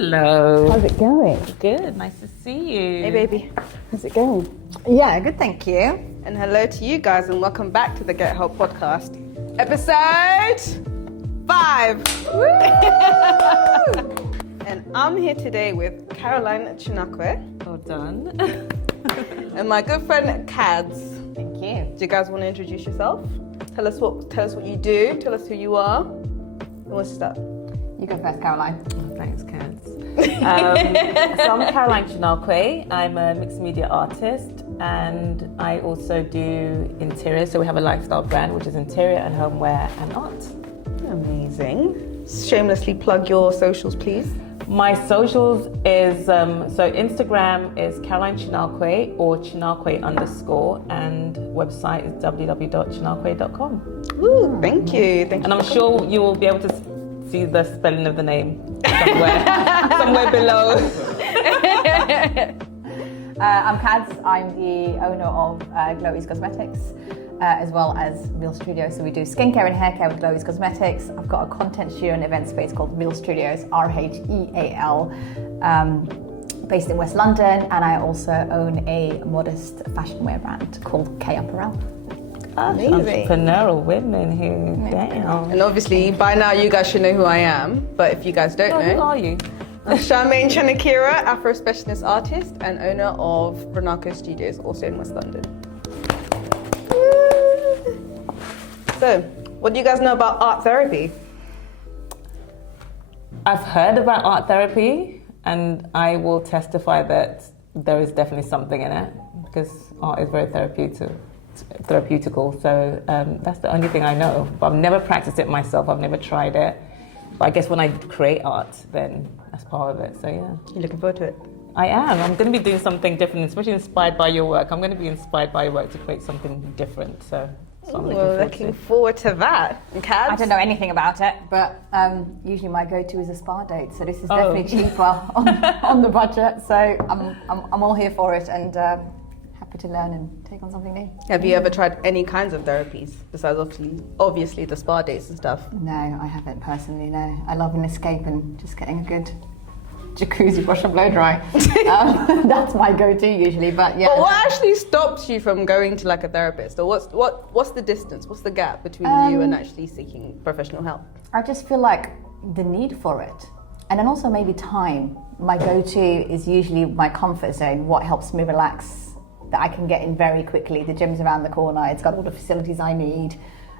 Hello. How's it going? Good, nice to see you. Hey baby. How's it going? Yeah, good, thank you. And hello to you guys and welcome back to the Get Help podcast. Episode 5. And I'm here today with Caroline Chinakwe. Well done. And my good friend Khads. Thank you. Do you guys want to introduce yourself? Tell us what you do, tell us who you are. Who wants to start? You go first, Caroline. Thanks, Khads. So I'm Caroline Chanakwe. I'm a mixed media artist and I also do interior. So we have a lifestyle brand which is interior and homeware and art. Amazing. Shamelessly plug your socials, please. My socials is, so Instagram is Caroline Chinakwe or Chinakwe_ and website is www.chinakwe.com. Woo, thank you. Thank you. And I'm sure you will be able to see the spelling of the name somewhere below. I'm Khads. I'm the owner of Glowy's Cosmetics, as well as Rheal Studio. So we do skincare and haircare with Glowy's Cosmetics. I've got a content studio and event space called Rheal Studios, Rheal, based in West London. And I also own a modest fashion wear brand called K Apparel. Entrepreneurial women who, damn. And obviously, by now you guys should know who I am. But if you guys don't know, Who are you? I'm Charmaine Chanakira, Afro-Expressionist artist and owner of Runako Studio, also in West London. So, what do you guys know about art therapy? I've heard about art therapy and I will testify that there is definitely something in it because art is very therapeutical. So that's the only thing I know. But I've never practiced it myself. I've never tried it. But I guess when I create art, then that's part of it. So yeah. You looking forward to it? I am. I'm going to be doing something different, especially inspired by your work. I'm going to be inspired by your work to create something different. So I'm looking forward to that. And Khads? I don't know anything about it, but usually my go-to is a spa date. So this is definitely cheaper on the budget. So I'm all here for it and happy to learn and take on something new. Have you ever tried any kinds of therapies besides obviously the spa dates and stuff? No, I haven't personally, no. I love an escape and just getting a good jacuzzi, wash and blow dry. That's my go-to usually, but yeah. But what actually stops you from going to like a therapist? Or what's the distance? What's the gap between you and actually seeking professional help? I just feel like the need for it. And then also maybe time. My go-to is usually my comfort zone, what helps me relax, that I can get in very quickly. The gym's around the corner, it's got all the facilities I need.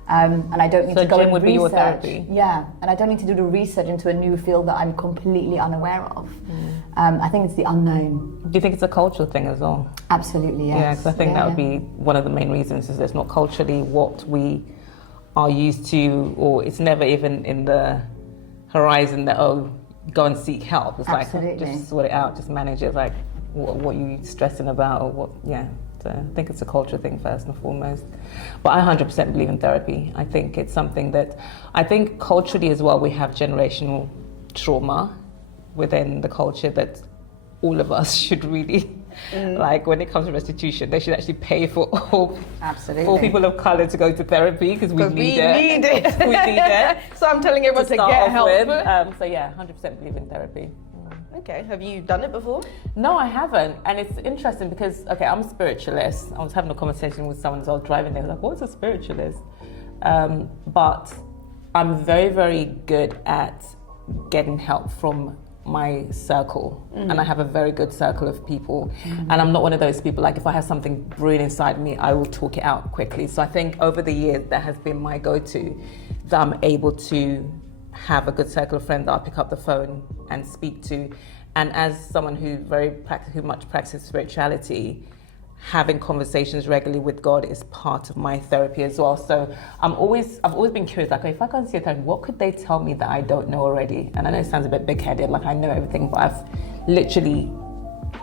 And I don't need to go and would research. be your therapy. Yeah, and I don't need to do the research into a new field that I'm completely unaware of. I think it's the unknown. Do you think it's a cultural thing as well? Absolutely, yes. Yeah, because I think that would be one of the main reasons is it's not culturally what we are used to, or it's never even in the horizon that, oh, go and seek help. It's Absolutely. Like, just sort it out, just manage it, like what you stressing about or what, yeah. So I think it's a cultural thing first and foremost. But I 100% believe in therapy. I think it's something that, I think culturally as well, we have generational trauma within the culture that all of us should really, like when it comes to restitution, they should actually pay for all people of colour to go to therapy because we need it. We need it. So I'm telling everyone to get help. So yeah, 100% believe in therapy. Okay, have you done it before? No, I haven't. And it's interesting because, okay, I'm a spiritualist. I was having a conversation with someone as I was driving. They were like, what's a spiritualist? But I'm very, very good at getting help from my circle. And I have a very good circle of people. And I'm not one of those people, like if I have something brewing inside me, I will talk it out quickly. So I think over the years, that has been my go-to, that I'm able to have a good circle of friends that I'll pick up the phone and speak to. And as someone who much practices spirituality, having conversations regularly with God is part of my therapy as well. So I've always been curious, like if I go and see a therapist, what could they tell me that I don't know already? And I know it sounds a bit big-headed, like I know everything, but I've literally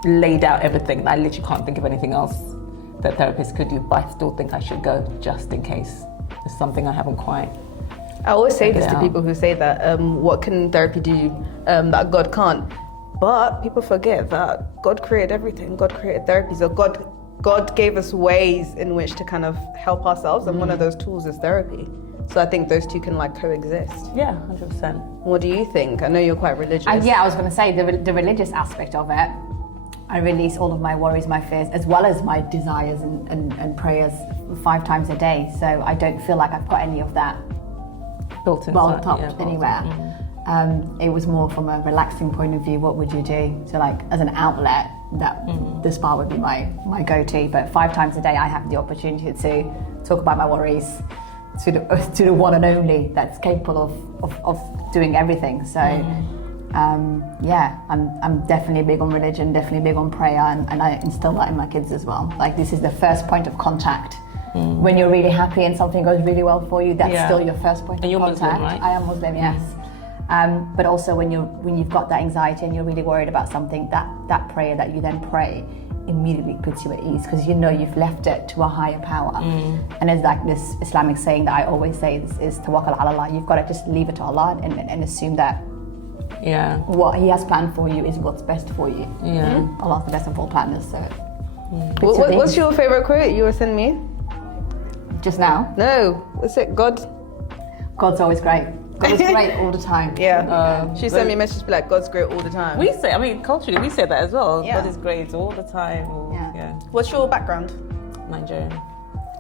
laid out everything. I literally can't think of anything else that therapists could do, but I still think I should go just in case there's something I haven't quite. I always say this to people who say that, what can therapy do that God can't? But people forget that God created everything. God created therapy. So God gave us ways in which to kind of help ourselves. And one of those tools is therapy. So I think those two can like coexist. Yeah, 100%. What do you think? I know you're quite religious. Yeah, I was going to say the religious aspect of it. I release all of my worries, my fears, as well as my desires and prayers 5 times a day. So I don't feel like I've got any of that Built up anywhere. It was more from a relaxing point of view. What would you do? So like as an outlet, that the spa would be my go-to. But 5 times a day, I have the opportunity to talk about my worries to the one and only that's capable of doing everything. So yeah, I'm definitely big on religion, definitely big on prayer, and I instill that in my kids as well. Like this is the first point of contact. When you're really happy and something goes really well for you, that's still your first point of contact. Muslim, right? I am Muslim, yes. But also when you've got that anxiety and you're really worried about something, that prayer that you then pray immediately puts you at ease because you know you've left it to a higher power. And there's like this Islamic saying that I always say is tawakkal ala Allah. You've got to just leave it to Allah and assume that what He has planned for you is what's best for you. Allah's the best of all planners. So what's your favorite quote you were sending me? Just now? No, what's it? God's always great. God is great all the time. Yeah. She sent me a message like, God's great all the time. We say, I mean, culturally, we say that as well. Yeah. God is great all the time. What's your background? Nigerian.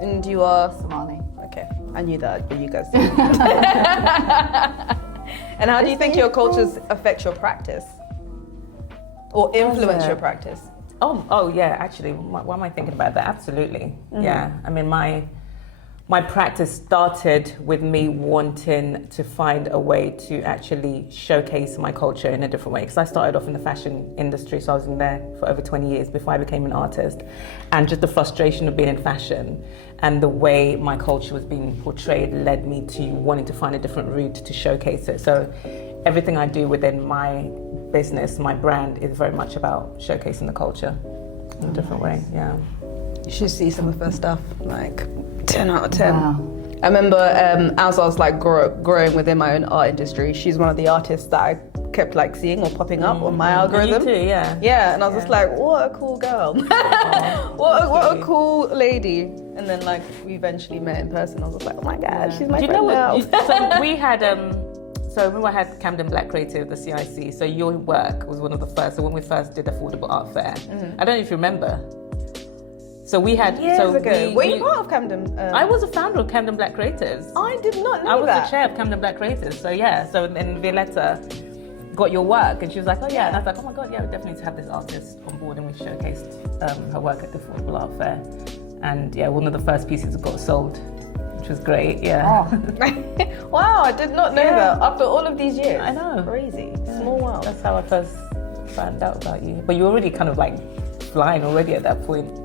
And you are? Somali. Okay, I knew that, but you guys didn't. And how do you think your cultures affect your practice? Or influence your practice? Oh yeah, actually, why am I thinking about that? Absolutely, yeah. I mean, my practice started with me wanting to find a way to actually showcase my culture in a different way. Because I started off in the fashion industry, so I was in there for over 20 years before I became an artist. And just the frustration of being in fashion and the way my culture was being portrayed led me to wanting to find a different route to showcase it. So everything I do within my business, my brand, is very much about showcasing the culture in a different way, yeah. You should see some of her stuff, like 10 out of 10. Wow. I remember as I was like growing within my own art industry, she's one of the artists that I kept like seeing or popping up on my algorithm. You too, yeah. Yeah, and I was just like, what a cool girl. what a cool lady. And then like we eventually met in person. I was just like, oh my God, she's my friend now. So we had, so remember I had Camden Black Creative, the CIC. So your work was one of the first. So when we first did Affordable Art Fair, I don't know if you remember. So we had years ago. Were you part of Camden? I was a founder of Camden Black Creatives. I did not know I was that. the chair of Camden Black Creatives. So yeah. So then Violetta got your work, and she was like, oh yeah. And I was like, oh my God, yeah, we definitely need to have this artist on board, and we showcased her work at the Affordable Art Fair. And yeah, one of the first pieces got sold, which was great. Yeah. Oh. Wow, I did not know that. After all of these years. I know. Crazy. Yeah. Small world. That's how I first found out about you. But you were already kind of like flying already at that point.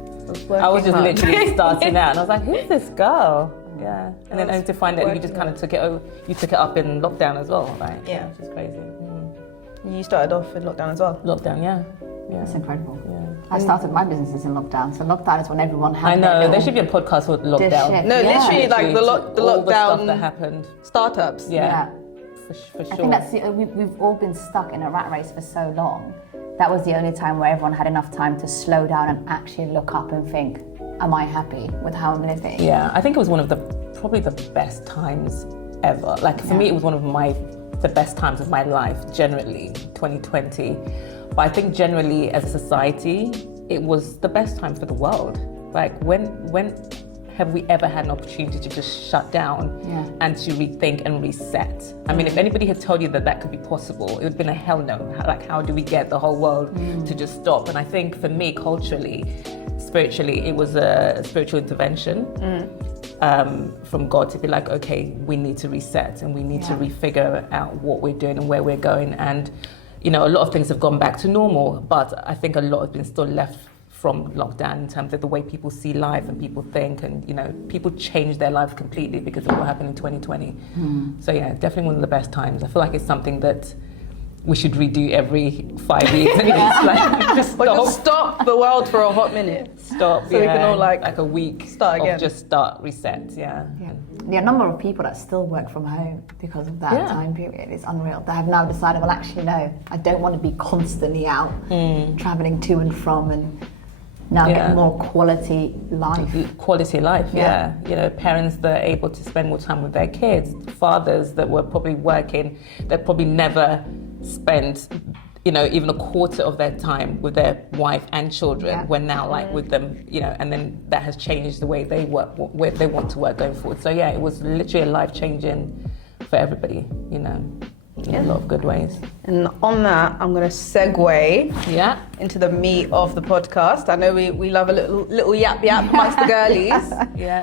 I was just literally starting out, and I was like, "Who's this girl?" Yeah, and then only to find out you just kind of took it over. You took it up in lockdown as well, right? Yeah, which is crazy. You started off in lockdown as well. Lockdown, yeah. That's incredible. Yeah. I started my businesses in lockdown, so lockdown is when everyone had. I know there should be a podcast called Lockdown. No, literally like the all lockdown the stuff that happened. Startups. Yeah. For sure. I think that's we've all been stuck in a rat race for so long. That was the only time where everyone had enough time to slow down and actually look up and think, am I happy with how I'm living? Yeah, I think it was one of probably the best times ever. Like for me, it was one of the best times of my life, generally, 2020. But I think generally as a society, it was the best time for the world. Like when have we ever had an opportunity to just shut down and to rethink and reset? I mean, if anybody had told you that could be possible, it would have been a hell no. Like, how do we get the whole world to just stop? And I think for me, culturally, spiritually, it was a spiritual intervention from God to be like, okay, we need to reset and we need to refigure out what we're doing and where we're going. And, you know, a lot of things have gone back to normal, but I think a lot has been still left from lockdown in terms of the way people see life and people think, and you know, people change their life completely because of what happened in 2020. So yeah, definitely one of the best times. I feel like it's something that we should redo every 5 years at least. Like, just stop the world for a hot minute. Stop. So we can all like a week start again. Just start reset. Yeah. The number of people that still work from home because of that time period is unreal. They have now decided, well, actually, no, I don't want to be constantly out traveling to and from, and now get more quality life. Quality life, yeah. You know, parents that are able to spend more time with their kids, fathers that were probably working, that probably never spent, you know, even a quarter of their time with their wife and children, were now like with them, you know, and then that has changed the way they work, where they want to work going forward. So yeah, it was literally a life-changing for everybody, you know, in a lot of good ways. And on that, I'm going to segue into the meat of the podcast. I know we love a little yap amongst the girlies,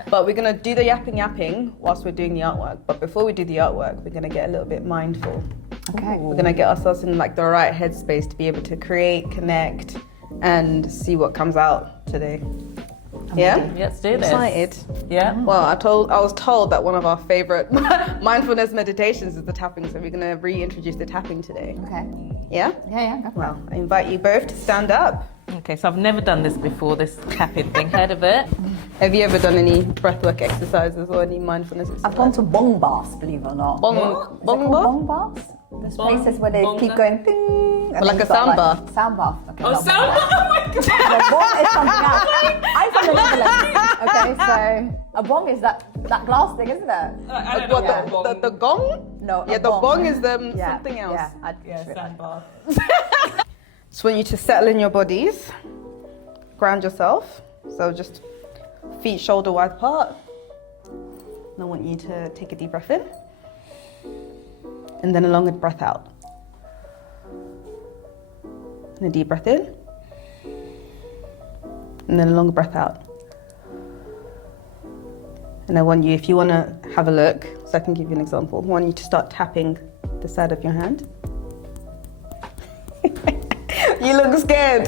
but we're going to do the yapping whilst we're doing the artwork. But before we do the artwork, we're going to get a little bit mindful. Okay. We're going to get ourselves in like the right headspace to be able to create, connect, and see what comes out today. Let's do this. Excited. Yeah. Well, I was told that one of our favorite mindfulness meditations is the tapping, so we're going to reintroduce the tapping today. Okay. Yeah? Yeah, go for it. Well, I invite you both to stand up. Okay, so I've never done this before, this tapping thing. Heard of it? Have you ever done any breathwork exercises or any mindfulness exercises? I've gone to bong baths, believe it or not. Bong baths? There's places where they keep going ding. Or like a sound bath? Sound bath. Okay, Oh, sound bath! Oh my God! No, bong is something else. I'm from the Netherlands. Okay, so a bong is that glass thing, isn't it? I don't know What, the gong? No, Yeah, the bong is something else. Yeah, sound bath. Just want you to settle in your bodies, ground yourself. So just feet shoulder wide apart. And I want you to take a deep breath in, and then a longer breath out. And a deep breath in, and then a longer breath out. And I want you, if you want to have a look, so I can give you an example, I want you to start tapping the side of your hand. You look scared.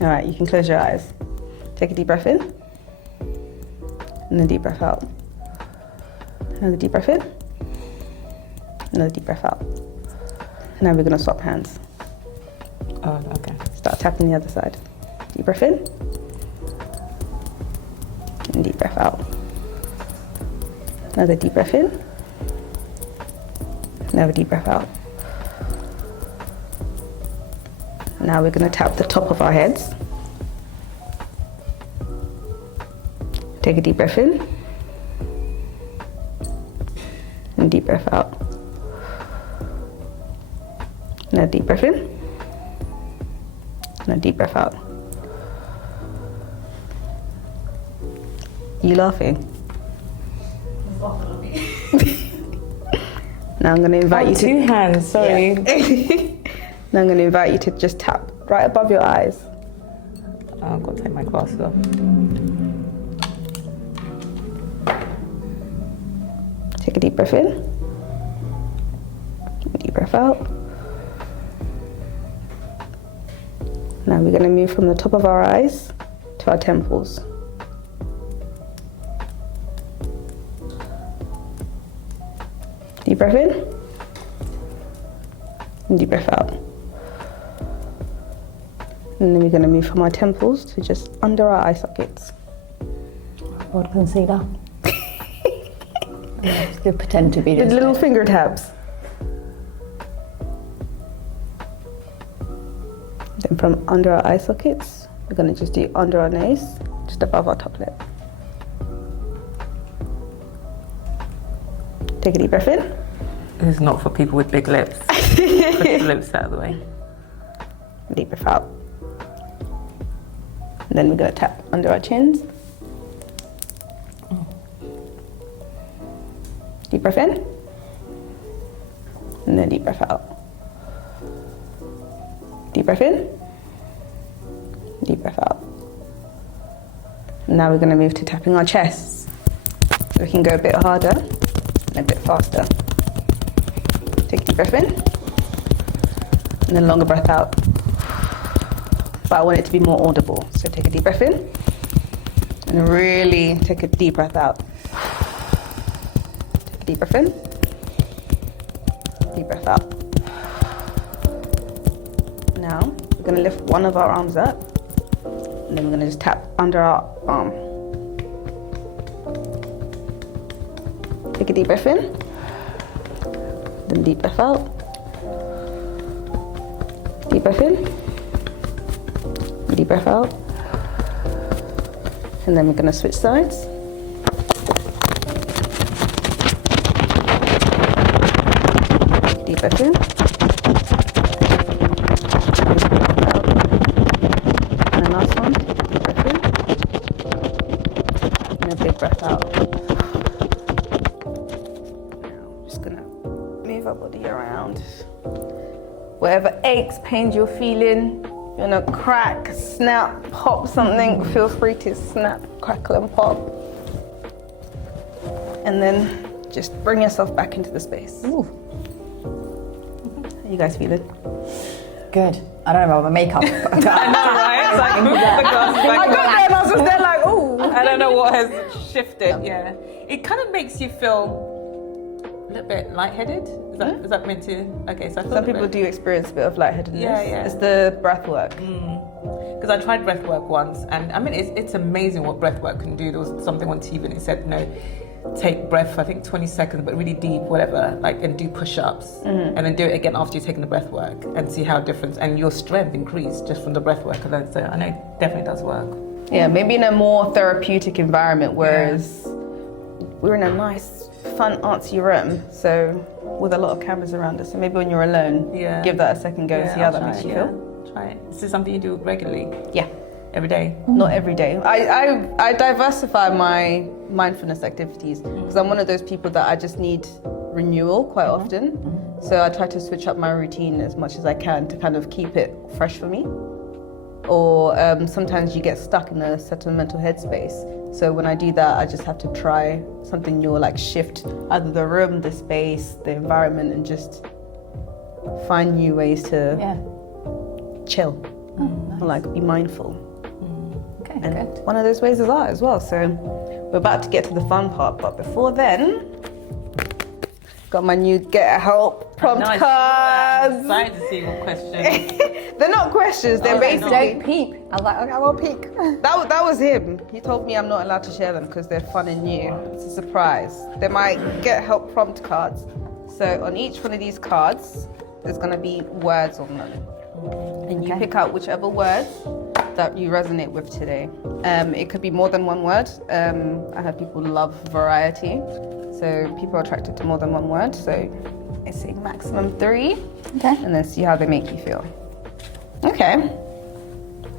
All right, you can close your eyes. Take a deep breath in, and a deep breath out. Another deep breath in, another deep breath out. Now we're gonna swap hands. Oh, okay. Start tapping the other side. Deep breath in, and deep breath out. Another deep breath in, another deep breath out. Now we're going to tap the top of our heads. Take a deep breath in, and deep breath out. Another deep breath in, and a deep breath out. You laughing? Now I'm going to invite you to... Two hands, sorry. Yeah. Now I'm going to invite you to just tap right above your eyes. Oh, I've got to take my glasses off. Take a deep breath in. Deep breath out. Now we're going to move from the top of our eyes to our temples. Deep breath in. And deep breath out. And then we're going to move from our temples to just under our eye sockets. What concealer? Still pretend to be The this. little finger taps. Then from under our eye sockets, we're going to just do under our nose, just above our top lip. Take a deep breath in. This is not for people with big lips. Put your lips out of the way. Deep breath out. And then we're going to tap under our chins. Deep breath in. And then deep breath out. Deep breath in. Deep breath out. And now we're going to move to tapping our chests. So we can go a bit harder and a bit faster. Take a deep breath in. And then longer breath out. But I want it to be more audible. So take a deep breath in. And really take a deep breath out. Take a deep breath in. Deep breath out. Now, we're going to lift one of our arms up. And then we're going to just tap under our arm. Take a deep breath in. Then deep breath out. Deep breath in. Deep breath out. And then we're going to switch sides. Deep breath in. And last one, deep breath in. And a big breath out. Now, just going to move our body around. Whatever aches, pains you're feeling, you're gonna crack, snap, pop something, feel free to snap, crackle and pop. And then just bring yourself back into the space. Ooh. How you guys feeling? Good. I don't know about my makeup. I know, right? It's like, move the glasses back. I got there and I was just there like, ooh. I don't know what has shifted, yeah. It kind of makes you feel a little bit lightheaded. Is that meant to? Okay, so I feel Some people do experience a bit of lightheadedness. Yeah. It's the breath work. Because I tried breath work once, and I mean, it's amazing what breath work can do. There was something on TV and it said, take breath, I think 20 seconds, but really deep, whatever, like, and do push-ups, and then do it again after you've taken the breath work, and see how different, and your strength increased just from the breath work alone. So I know it definitely does work. Yeah, maybe in a more therapeutic environment, whereas we're in a nice, fun, artsy room, so with a lot of cameras around us. So maybe when you're alone, give that a second go and see how that makes you feel. Try it. Is this something you do regularly? Yeah. Every day? Not every day. I diversify my mindfulness activities because I'm one of those people that I just need renewal quite often. So I try to switch up my routine as much as I can to kind of keep it fresh for me. Or sometimes you get stuck in a certain mental headspace. So when I do that, I just have to try something new, like shift either the room, the space, the environment, and just find new ways to chill, or like be mindful. Okay, and good. one of those ways is art as well. So we're about to get to the fun part, but before then, got my new Get Help prompt cards. I'm excited to see what questions. They're not questions, they're basically... Don't peek. I was like, okay, I won't peek. That was him. He told me I'm not allowed to share them because they're fun and new. It's a surprise. They're my Get Help prompt cards. So on each one of these cards, there's gonna be words on them. And you pick out whichever word that you resonate with today. It could be more than one word. I heard people love variety. So people are attracted to more than one word. So I say maximum 3. Okay. And then see how they make you feel. Okay.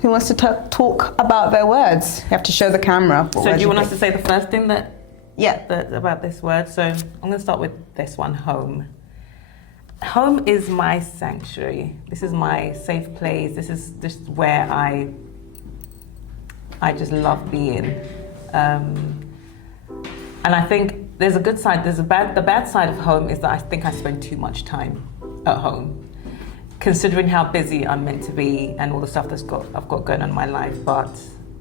Who wants to talk about their words? You have to show the camera. So do you want us to say the first thing that Yeah. about this word? So I'm going to start with this one, home. Home is my sanctuary. This is my safe place. This is just where I just love being. And I think there's a good side. The bad side of home is that I think I spend too much time at home, considering how busy I'm meant to be and all the stuff I've got going on in my life. But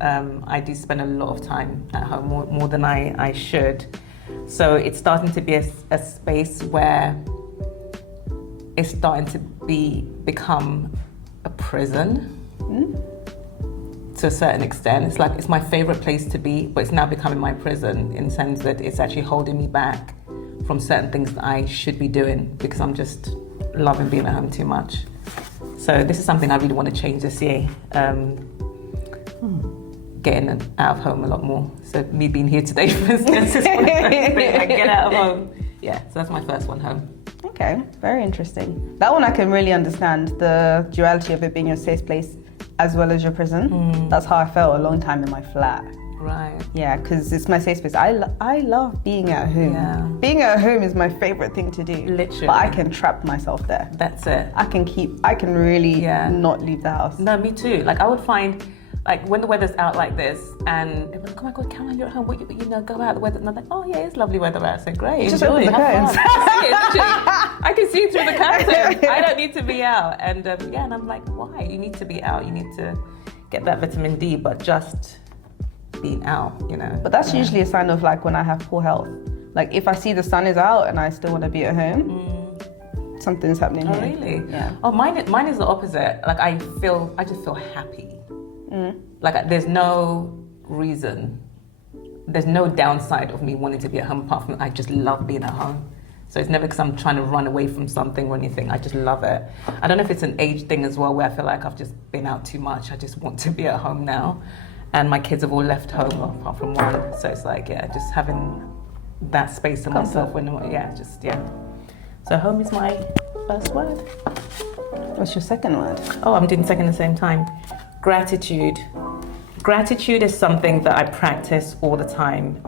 I do spend a lot of time at home, more than I should. So it's starting to be a space where it's starting to become a prison to a certain extent. It's like it's my favorite place to be, but it's now becoming my prison in the sense that it's actually holding me back from certain things that I should be doing because I'm just loving being at home too much. So this is something I really want to change this year. Getting out of home a lot more. So me being here today, for instance, is one of those things. I get out of home. Yeah, so that's my first one, home. Okay, very interesting. That one I can really understand, the duality of it being your safe place as well as your prison. That's how I felt a long time in my flat. Right. Yeah, because it's my safe space. I love being at home. Yeah. Being at home is my favorite thing to do. Literally. But I can trap myself there. That's it. I can really not leave the house. No, me too. Like I would find, like when the weather's out like this, and people are like, oh my God, Caroline, you're at home. Go out. The weather. And I'm like, oh yeah, it's lovely weather out. So great. Just enjoy. open the curtains. I can see through the curtain. I don't need to be out. And and I'm like, why? You need to be out. You need to get that vitamin D, but just being out, But that's usually a sign of like when I have poor health. Like if I see the sun is out and I still want to be at home, something's happening here. Oh really? Yeah. Oh, mine is the opposite. Like I just feel happy. Like there's no reason, there's no downside of me wanting to be at home apart from I just love being at home. So it's never because I'm trying to run away from something or anything. I just love it. I don't know if it's an age thing as well, where I feel like I've just been out too much. I just want to be at home now. And my kids have all left home apart from one. So it's like, yeah, just having that space to myself when, So home is my first word. What's your second word? Oh, I'm doing second at the same time. Gratitude. Gratitude is something that I practice all the time.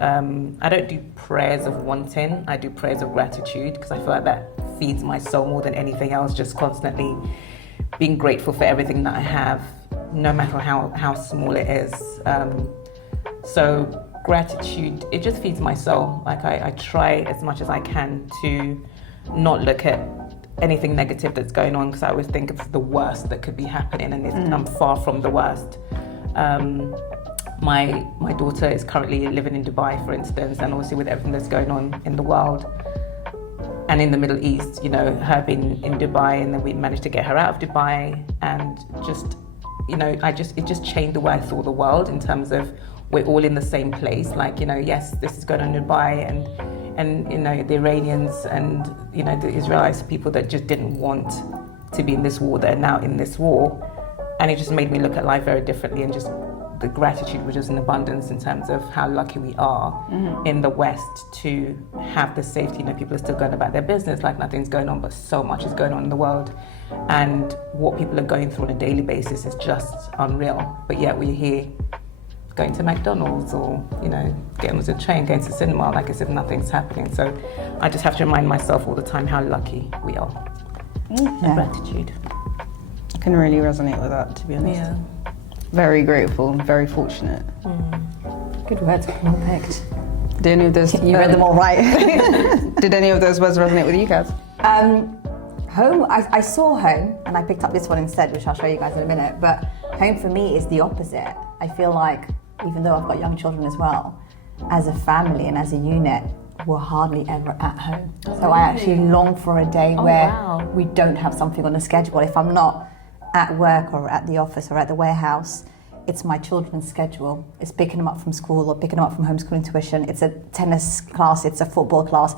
I don't do prayers of wanting. I do prayers of gratitude because I feel like that feeds my soul more than anything else. Just constantly being grateful for everything that I have, no matter how small it is. So gratitude, it just feeds my soul. Like I try as much as I can to not look at anything negative that's going on because I always think it's the worst that could be happening, and I'm far from the worst. My daughter is currently living in Dubai, for instance, and obviously with everything that's going on in the world and in the Middle East, you know, her being in Dubai, and then we managed to get her out of Dubai, and just, you know, it just changed the way I saw the world in terms of we're all in the same place. Like, you know, yes, this is going on in Dubai, and you know, the Iranians and, you know, the Israelites, people that just didn't want to be in this war, that are now in this war. And it just made me look at life very differently, and just the gratitude which is in abundance in terms of how lucky we are in the West to have the safety. You know, people are still going about their business like nothing's going on, but so much is going on in the world. And what people are going through on a daily basis is just unreal. But yet we're here going to McDonald's, or, you know, getting on the train, going to the cinema, like as if nothing's happening. So I just have to remind myself all the time how lucky we are. And gratitude. I can really resonate with that, to be honest. Yeah. Very grateful, very fortunate. Good words, well picked. Did any of those? You read them all right. Did any of those words resonate with you guys? Home, I saw home, and I picked up this one instead, which I'll show you guys in a minute, but home for me is the opposite. I feel like, even though I've got young children as well, as a family and as a unit, we're hardly ever at home. So I actually long for a day where we don't have something on the schedule. If I'm not at work or at the office or at the warehouse, it's my children's schedule. It's picking them up from school or picking them up from homeschooling tuition. It's a tennis class, it's a football class.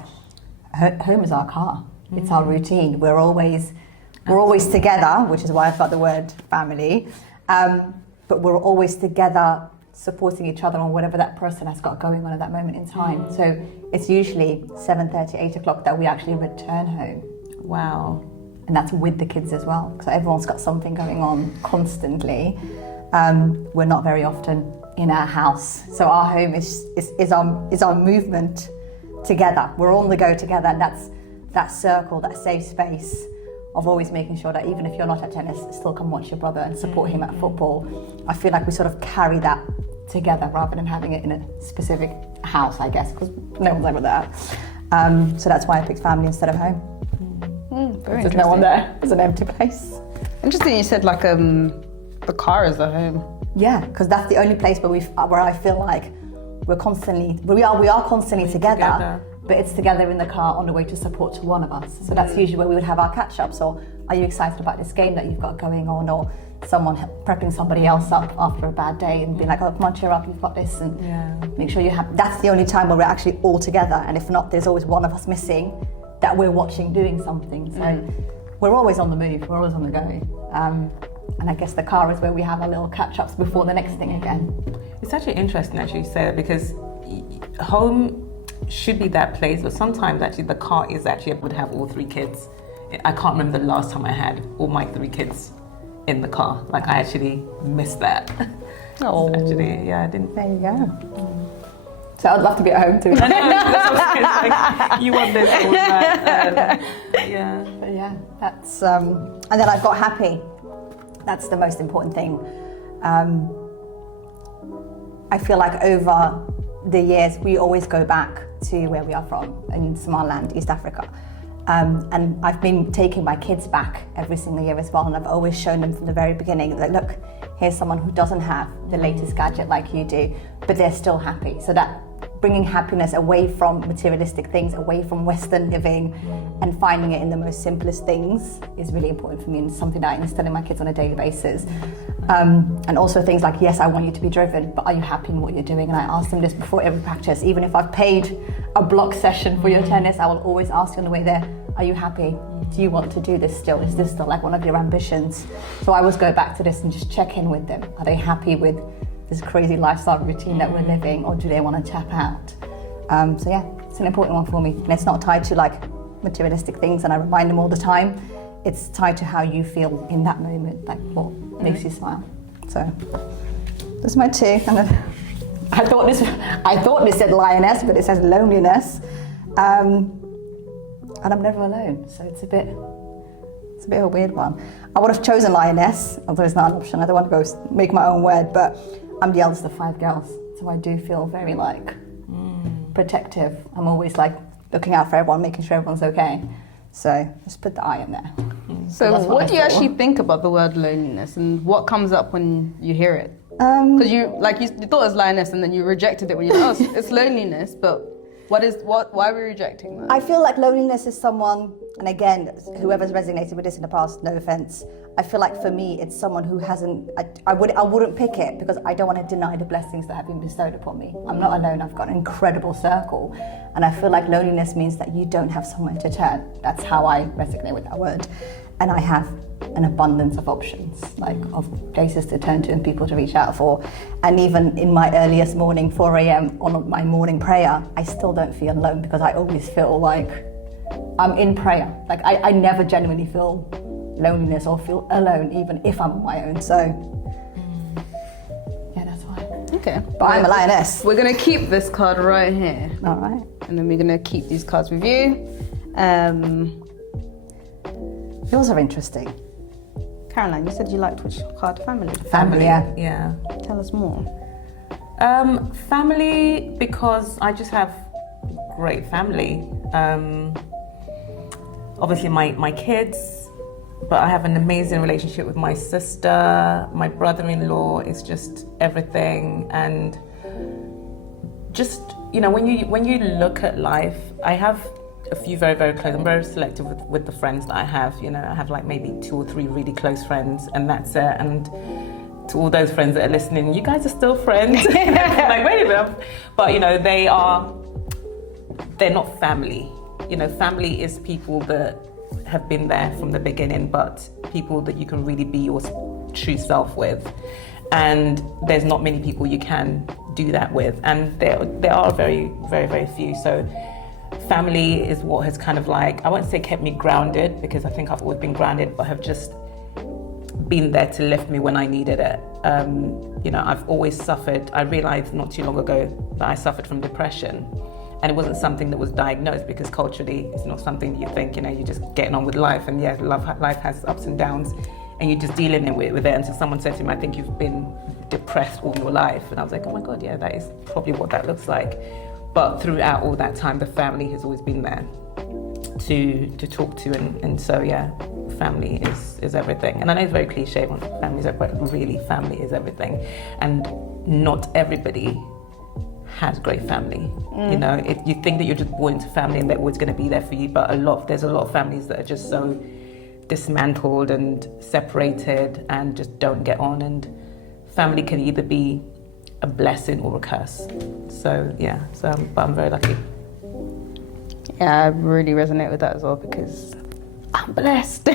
Home is our car. It's our routine. We're always together, which is why I've got the word family. But we're always together, supporting each other on whatever that person has got going on at that moment in time. So it's usually 7:30, 8 o'clock that we actually return home. Wow. And that's with the kids as well. So everyone's got something going on constantly. We're not very often in our house. So our home is our movement together. We're on the go together, and that's that circle, that safe space of always making sure that even if you're not at tennis, still come watch your brother and support him at football. I feel like we sort of carry that together rather than having it in a specific house, I guess, because no one's ever there. So that's why I picked family instead of home. There's no one there. It's an empty place. Interesting you said like the car is the home. Yeah, because that's the only place where I feel like we are constantly together, but it's together in the car on the way to support to one of us. So that's usually where we would have our catch-ups, or are you excited about this game that you've got going on, or someone prepping somebody else up after a bad day and being like, oh, come on, cheer up, you've got this, and make sure you have. That's the only time where we're actually all together, and if not, there's always one of us missing that we're watching doing something. So we're always on the move, we're always on the go. And I guess the car is where we have our little catch-ups before the next thing again. It's actually interesting actually you say that, because home should be that place, but sometimes actually the car is actually, I would have all 3 kids. I can't remember the last time I had all my 3 kids in the car. Like, I actually missed that. Oh. Actually, yeah, I didn't. There you go. So I'd love to be at home too. I know, that's what I was like, you want this, or that. Yeah. But yeah, that's, and then I've got happy. That's the most important thing. I feel like over the years, we always go back to where we are from, in Somaliland, East Africa. And I've been taking my kids back every single year as well, and I've always shown them from the very beginning that, look, here's someone who doesn't have the latest gadget like you do, but they're still happy. So that bringing happiness away from materialistic things, away from Western living, and finding it in the most simplest things is really important for me, and something that I instill in my kids on a daily basis. And also things like, yes, I want you to be driven, but are you happy in what you're doing? And I ask them this before every practice, even if I've paid a block session for your tennis, I will always ask you on the way there, are you happy? Do you want to do this still? Is this still like one of your ambitions? So I always go back to this and just check in with them. Are they happy with this crazy lifestyle routine that we're living, or do they want to tap out? So yeah, it's an important one for me. And it's not tied to like materialistic things, and I remind them all the time. It's tied to how you feel in that moment, like what makes you smile. So that's my 2. And I thought this said lioness, but it says loneliness. And I'm never alone, so it's a bit of a weird one. I would have chosen lioness, although it's not an option. I don't want to go make my own word, but I'm the eldest of 5 girls, so I do feel very like protective. I'm always like looking out for everyone, making sure everyone's okay. So just put the I in there. So what do you actually think about the word loneliness, and what comes up when you hear it? Because you thought it was lioness, and then you rejected it when you know it's loneliness, but why are we rejecting that? I feel like loneliness is someone, and again, whoever's resonated with this in the past, no offense, I feel like for me, it's someone who hasn't, I wouldn't pick it because I don't want to deny the blessings that have been bestowed upon me. I'm not alone, I've got an incredible circle. And I feel like loneliness means that you don't have somewhere to turn. That's how I resonate with that word. And I have an abundance of options, like of places to turn to and people to reach out for. And even in my earliest morning, 4 a.m. on my morning prayer, I still don't feel alone because I always feel like I'm in prayer. Like I never genuinely feel loneliness or feel alone, even if I'm on my own. So yeah, that's why. Okay. But I'm a lioness. We're gonna keep this card right here. All right. And then we're gonna keep these cards with you. Yours are interesting. Caroline, you said you liked which card? Family. Family, yeah. Yeah. Tell us more. Family, because I just have great family. Obviously my kids, but I have an amazing relationship with my sister. My brother-in-law is just everything. And just, you know, when you look at life, I have a few very, very close. I'm very selective with the friends that I have. You know, I have like maybe 2 or 3 really close friends, and that's it. And to all those friends that are listening, you guys are still friends. Like, wait a minute. But you know, they're not family. You know, family is people that have been there from the beginning, but people that you can really be your true self with. And there's not many people you can do that with, and there are very, very, very few. So family is what has kind of like, I won't say kept me grounded, because I think I've always been grounded, but have just been there to lift me when I needed it. You know, I've always suffered. I realized not too long ago that I suffered from depression, and it wasn't something that was diagnosed, because culturally it's not something that you think, you know, you're just getting on with life, and yeah, life has ups and downs, and you're just dealing with it. Until someone said to me, I think you've been depressed all your life, and I was like, oh my God, yeah, that is probably what that looks like. But throughout all that time, the family has always been there to talk to, and so yeah, family is everything. And I know it's very cliche when families are, but really family is everything. And not everybody has great family. You know, you think that you're just born into family and they're always going to be there for you, but there's a lot of families that are just so dismantled and separated and just don't get on. And family can either be a blessing or a curse. So yeah, but I'm very lucky. Yeah, I really resonate with that as well, because I'm blessed.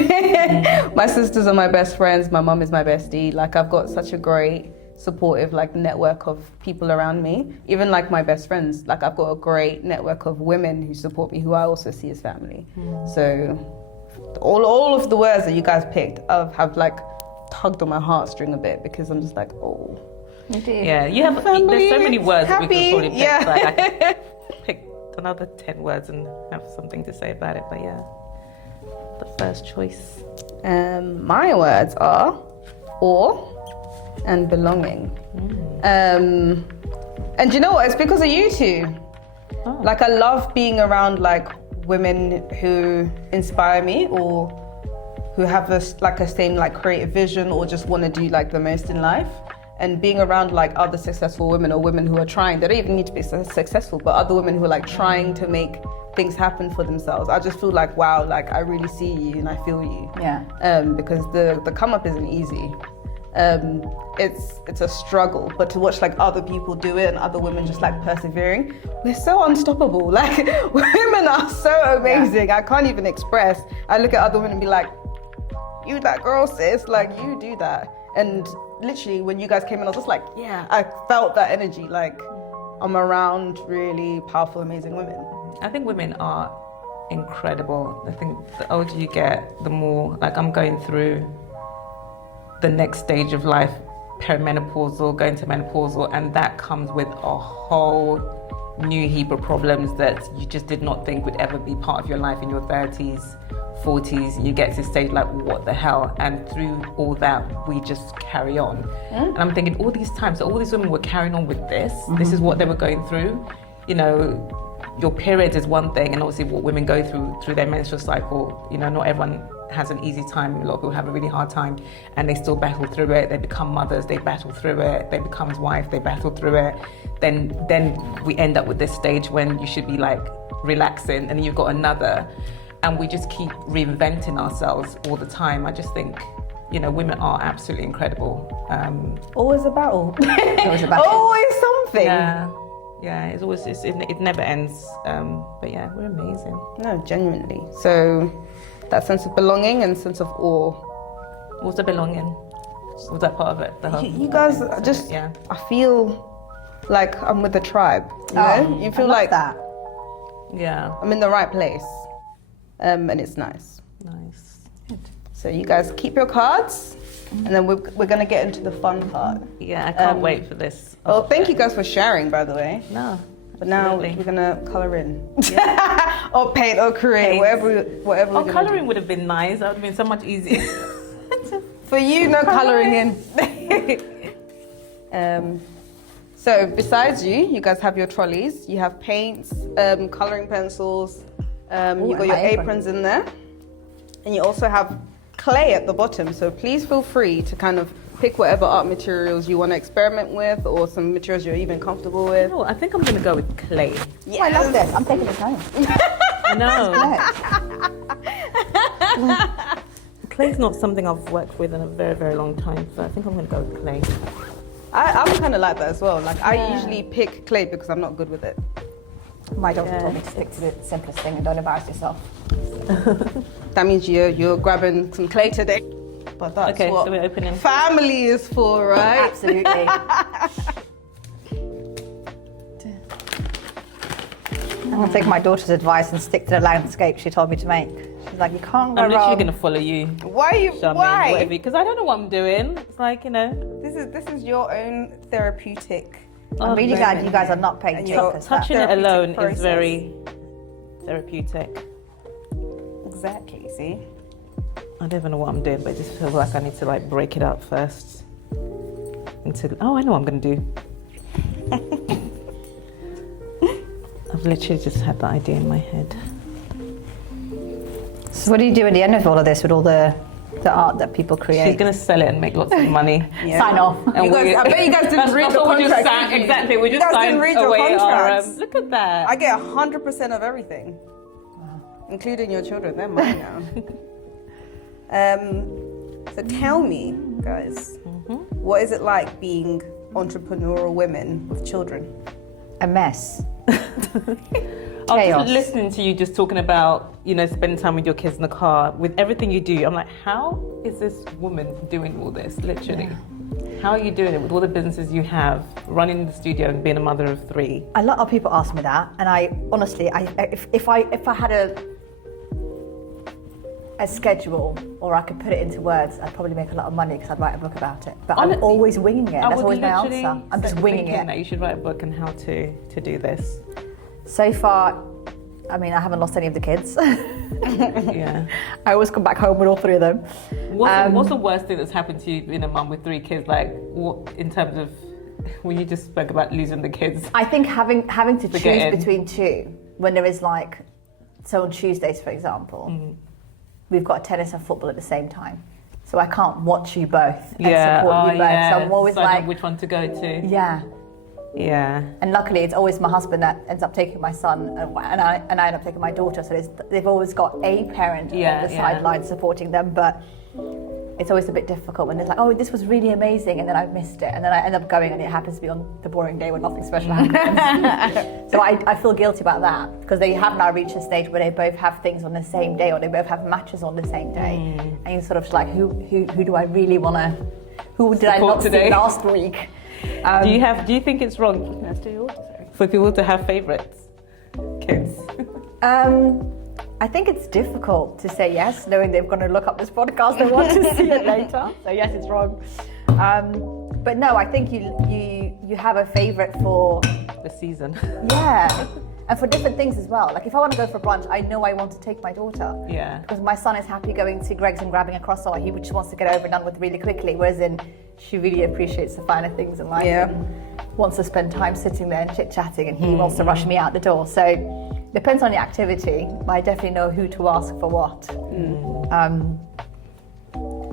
My sisters are my best friends, my mum is my bestie. Like, I've got such a great supportive like network of people around me. Even like my best friends, like I've got a great network of women who support me, who I also see as family. So all of the words that you guys picked have like tugged on my heartstring a bit, because I'm just like, oh. Yeah, you have family, there's so many words happy, that we could probably pick. yeah. Like, I could pick another 10 words and have something to say about it, but yeah, the first choice. My words are awe and belonging. And you know what, it's because of you two. Like, I love being around like women who inspire me, or who have a same like creative vision, or just want to do like the most in life. And being around like other successful women, or women who are trying, they don't even need to be successful, but other women who are like trying to make things happen for themselves. I just feel like, wow, like I really see you and I feel you. Yeah. Because the come up isn't easy. it's a struggle. But to watch like other people do it and other women just like persevering, we're so unstoppable. Like women are so amazing. I can't even express. I look at other women and be like, you that girl, sis, like you do that. And literally when you guys came in, I was just like, yeah, I felt that energy. Like I'm around really powerful, amazing women. I think women are incredible. I think the older you get, the more, like I'm going through the next stage of life, perimenopausal, going to menopausal, and that comes with a whole new heap of problems that you just did not think would ever be part of your life in your 30s, 40s. You get to this stage like, what the hell? And through all that, we just carry on. And I'm thinking all these times, so all these women were carrying on with this. This is what they were going through. You know, your period is one thing, and obviously what women go through their menstrual cycle, you know, not everyone has an easy time. A lot of people have a really hard time, and they still battle through it. They become mothers, they battle through it. They become wife, they battle through it. Then we end up with this stage when you should be like relaxing, and then you've got another, and we just keep reinventing ourselves all the time. I just think, you know, women are absolutely incredible. Always a battle. Always a battle. Always something. Yeah, it's always, it never ends. But yeah, we're amazing. No, genuinely. So that sense of belonging and sense of awe. What's the belonging? Was that part of it? You guys are just, yeah. I feel like I'm with the tribe. You know? You feel like that. Yeah. I'm in the right place. And it's nice. Nice. So you guys keep your cards, and then we're going to get into the fun part. Yeah, I can't wait for this. Well, thank you guys for sharing, by the way. No. But now absolutely. we're going to colour in. or paint or create, whatever we're Oh, gonna colouring do. would have been nice. That would have been so much easier. For you, no colouring in. So besides you guys have your trolleys. You have paints, colouring pencils. You've got your aprons in there. And you also have clay at the bottom. So please feel free to kind of pick whatever art materials you want to experiment with, or some materials you're even comfortable with. Oh, I think I'm going to go with clay. Oh, I love this. I'm taking this home. I know. Clay's not something I've worked with in a very, very long time, so I think I'm going to go with clay. I'm kind of like that as well. Like I usually pick clay because I'm not good with it. My daughter told me to stick to the simplest thing and don't embarrass yourself. That means you're grabbing some clay today. But that's Okay, what so we're opening. family is for, right? Absolutely. I'm going to take my daughter's advice and stick to the landscape she told me to make. She's like, you can't go I'm literally wrong. going to follow you. Why? Why? Because I don't know what I'm doing. It's like, you know. This is your own therapeutic. I'm really glad you guys are not paying And cheapers. Touching it alone process. is very therapeutic. Exactly. See. I don't even know what I'm doing, but it just feels like I need to like break it up first. Oh, I know what I'm going to do. I've literally just had that idea in my head. So what do you do at the end of all of this with all the art that people create? She's going to sell it and make lots of money. Yeah. Sign off. And You guys, I bet you guys didn't read the contract. Exactly, we just You guys signed didn't read your away our. contracts. Look at that. I get 100% of everything, including your children. They're mine now. So tell me, guys, what is it like being entrepreneurial women with children? A mess. I was Chaos. just listening to you just talking about, you know, spending time with your kids in the car, with everything you do. I'm like, how is this woman doing all this, literally? How are you doing it with all the businesses you have, running the studio and being a mother of 3? A lot of people ask me that, and I honestly, if I had a schedule, or I could put it into words, I'd probably make a lot of money because I'd write a book about it. But I'm always winging it. That's always my answer. I'm just winging it. That you should write a book on how to do this. So far, I mean, I haven't lost any of the kids. Yeah. I always come back home with all 3 of them. What's the worst thing that's happened to you being a mum with 3 kids? Like, what in terms of when you just spoke about losing the kids? I think having to choose Forgetting. between 2, when there is like, so on Tuesdays, for example, we've got tennis and football at the same time. So I can't watch you both and support you both. So I'm always Decide on like, which one to go to. yeah. Yeah. And luckily, it's always my husband that ends up taking my son, and I end up taking my daughter. So they've always got a parent on the sideline supporting them. But it's always a bit difficult when it's like, oh, this was really amazing, and then I've missed it, and then I end up going and it happens to be on the boring day when nothing special happens. So I feel guilty about that, because they have now reached a stage where they both have things on the same day, or they both have matches on the same day, and you're sort of like, who do I really want to, who did I not see last week? Do you think it's wrong for people to have favorites kids? I think it's difficult to say yes, knowing they're going to look up this podcast and want to see it later. So yes, it's wrong. But no, I think you have a favorite for the season. Yeah, and for different things as well. Like if I want to go for brunch, I know I want to take my daughter. Yeah. Because my son is happy going to Greg's and grabbing a croissant. He just wants to get over and done with really quickly. Whereas she really appreciates the finer things in life. Yeah. And wants to spend time sitting there and chit-chatting, and he wants to rush me out the door. So. Depends on the activity, but I definitely know who to ask for what.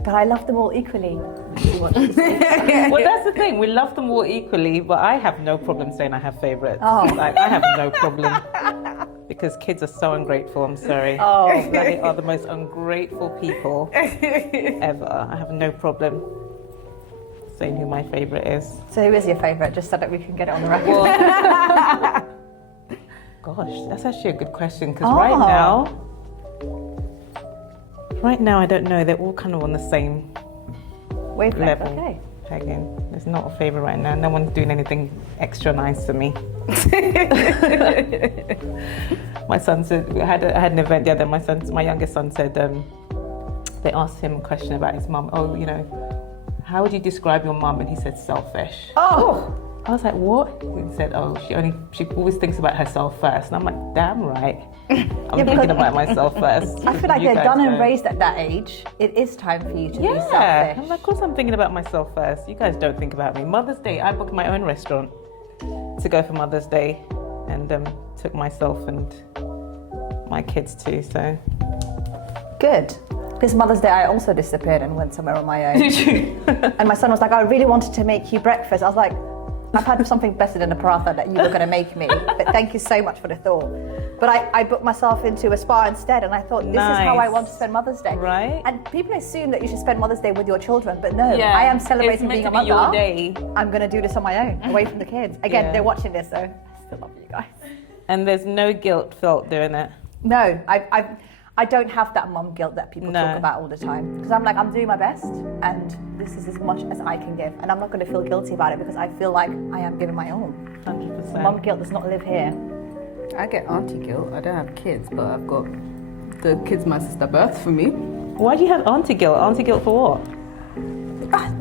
But I love them all equally. Well, that's the thing. We love them all equally, but I have no problem saying I have favorites. Oh. Like, I have no problem. Because kids are so ungrateful, I'm sorry. Oh. They are the most ungrateful people ever. I have no problem saying who my favorite is. So who is your favorite, just so that we can get it on the record? Well, gosh, that's actually a good question, because right now I don't know. They're all kind of on the same wavelength. Okay. Pegging. There's not a favorite right now. No one's doing anything extra nice for me. My son said, I had an event the other day. My youngest son said, they asked him a question about his mum. Oh, how would you describe your mum? And he said selfish. Oh. I was like, what? He said, oh, she always thinks about herself first. And I'm like, damn right. I'm thinking about myself first. I feel like they're done and raised at that age. It is time for you to be selfish. Yeah, I'm like, of course I'm thinking about myself first. You guys don't think about me. Mother's Day, I booked my own restaurant to go for Mother's Day, and took myself and my kids too, so. Good. This Mother's Day, I also disappeared and went somewhere on my own. Did you? And my son was like, I really wanted to make you breakfast. I was like, I've had something better than a paratha that you were going to make me, but thank you so much for the thought. But I booked myself into a spa instead, and I thought, this is how I want to spend Mother's Day. Right. And people assume that you should spend Mother's Day with your children, but no, I am celebrating being a mother. Your day. I'm going to do this on my own, away from the kids. Again, they're watching this, so I still love you guys. And there's no guilt felt doing it? No, I don't have that mum guilt that people talk about all the time. Because I'm like, I'm doing my best, and this is as much as I can give. And I'm not going to feel guilty about it, because I feel like I am giving my all. 100%. Mum guilt does not live here. I get auntie guilt. I don't have kids, but I've got the kids my sister birthed for me. Why do you have auntie guilt? Auntie guilt for what?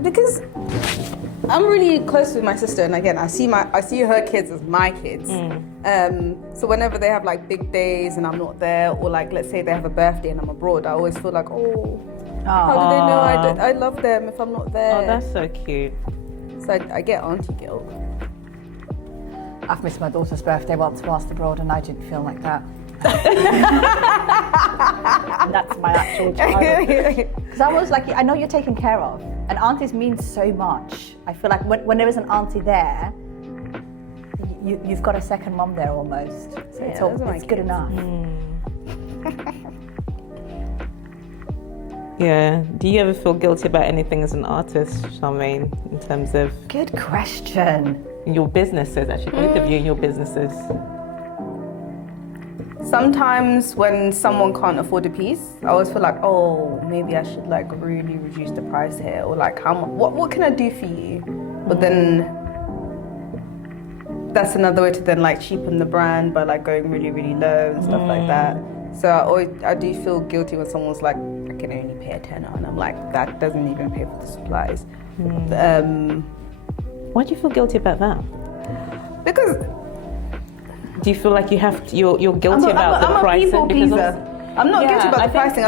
Because I'm really close with my sister, and again, I see her kids as my kids. So whenever they have like big days and I'm not there, or like let's say they have a birthday and I'm abroad, I always feel like, how do they know I love them if I'm not there? Oh, that's so cute. So I get auntie guilt. I've missed my daughter's birthday once whilst abroad, and I didn't feel like that. And that's my actual child. Because I was like, I know you're taken care of, and aunties mean so much. I feel like when there is an auntie there, you've got a second mum there almost. So it's good enough. Yeah. Do you ever feel guilty about anything as an artist, Charmaine, in terms of... Good question. Your businesses, actually, both of you and your businesses. Sometimes when someone can't afford a piece, I always feel like, maybe I should like really reduce the price here, or like what can I do for you? But then that's another way to then like cheapen the brand by like going really, really low and stuff like that. So I do feel guilty when someone's like, I can only pay a tenner, and I'm like, that doesn't even pay for the supplies. Why do you feel guilty about that? Because do you feel like you're guilty about the pricing? I'm a people pleaser. I'm not guilty about the pricing.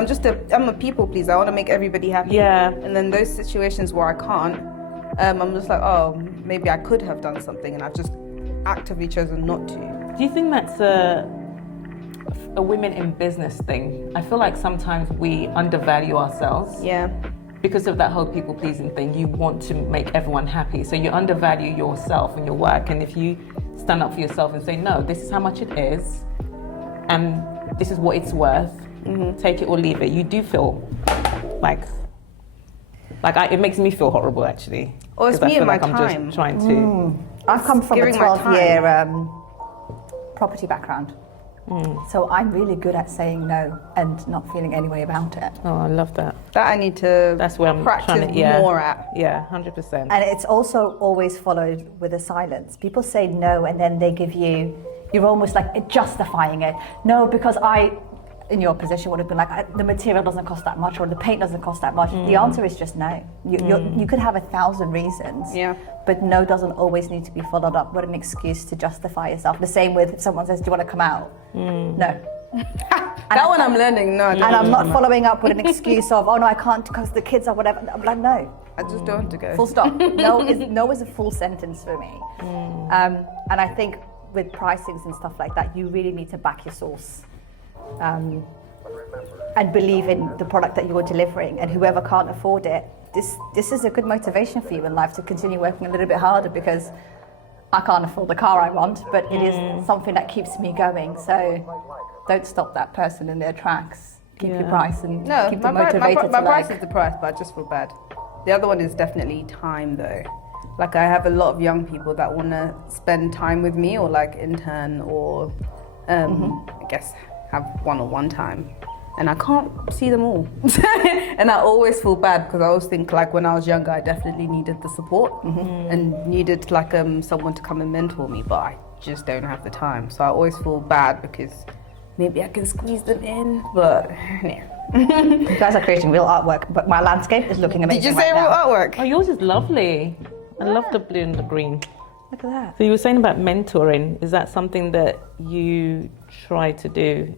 I'm a people pleaser. I want to make everybody happy. Yeah. And then those situations where I can't, I'm just like, maybe I could have done something, and I've just actively chosen not to. Do you think that's a women in business thing? I feel like sometimes we undervalue ourselves. Yeah. Because of that whole people pleasing thing, you want to make everyone happy. So you undervalue yourself and your work. And if you stand up for yourself and say, no, this is how much it is, and this is what it's worth, take it or leave it, you do feel like Like, it makes me feel horrible, actually. Or it's 'cause I me feel and my like I'm time. just trying to... I've come from a Giving my 12-year property background. So I'm really good at saying no and not feeling any way about it. Oh, I love that. That I need to That's where I'm practice trying to, more at. Yeah, 100%. And it's also always followed with a silence. People say no and then they give you, you're almost like justifying it. No, because in your position would have been like, the material doesn't cost that much or the paint doesn't cost that much. The answer is just no. You could have 1,000 reasons, but no doesn't always need to be followed up with an excuse to justify yourself. The same with if someone says, do you want to come out? No. That one I'm learning, no. And I'm not following up with an excuse of, oh no, I can't because the kids are whatever. I'm like, no. I just don't want to go. Full stop. No is a full sentence for me. And I think with pricings and stuff like that, you really need to back your source. And believe in the product that you're delivering, and whoever can't afford it, this is a good motivation for you in life to continue working a little bit harder, because I can't afford the car I want, but it is something that keeps me going. So don't stop that person in their tracks. Keep your price and keep them motivated. My price is the price, but I just feel bad. The other one is definitely time, though. Like, I have a lot of young people that want to spend time with me, or like intern, or I guess have one-on-one time, and I can't see them all. And I always feel bad, because I always think, like, when I was younger, I definitely needed the support and needed like someone to come and mentor me, but I just don't have the time. So I always feel bad, because maybe I can squeeze them in, but yeah. You guys are creating real artwork, but my landscape is looking amazing. Did you say right real now. artwork? Oh, yours is lovely. I love the blue and the green. Look at that. So you were saying about mentoring. Is that something that you try to do?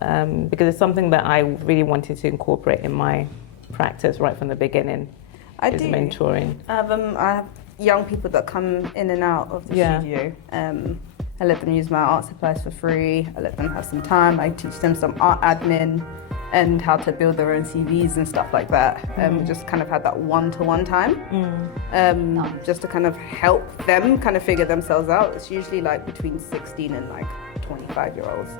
Because it's something that I really wanted to incorporate in my practice right from the beginning. I is do. mentoring. I have young people that come in and out of the studio. I let them use my art supplies for free. I let them have some time. I teach them some art admin and how to build their own CVs and stuff like that. We just kind of had that one-to-one time, just to kind of help them kind of figure themselves out. It's usually like between 16 and like 25-year-olds.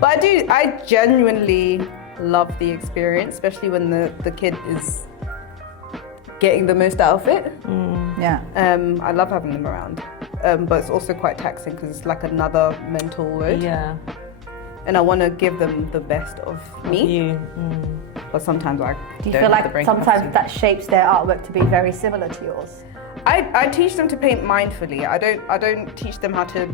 But I genuinely love the experience, especially when the kid is getting the most out of it. I love having them around. But it's also quite taxing, because it's like another mental load. Yeah. And I want to give them the best of me. But sometimes I Do you feel like sometimes that shapes their artwork to be very similar to yours? I teach them to paint mindfully. I don't teach them how to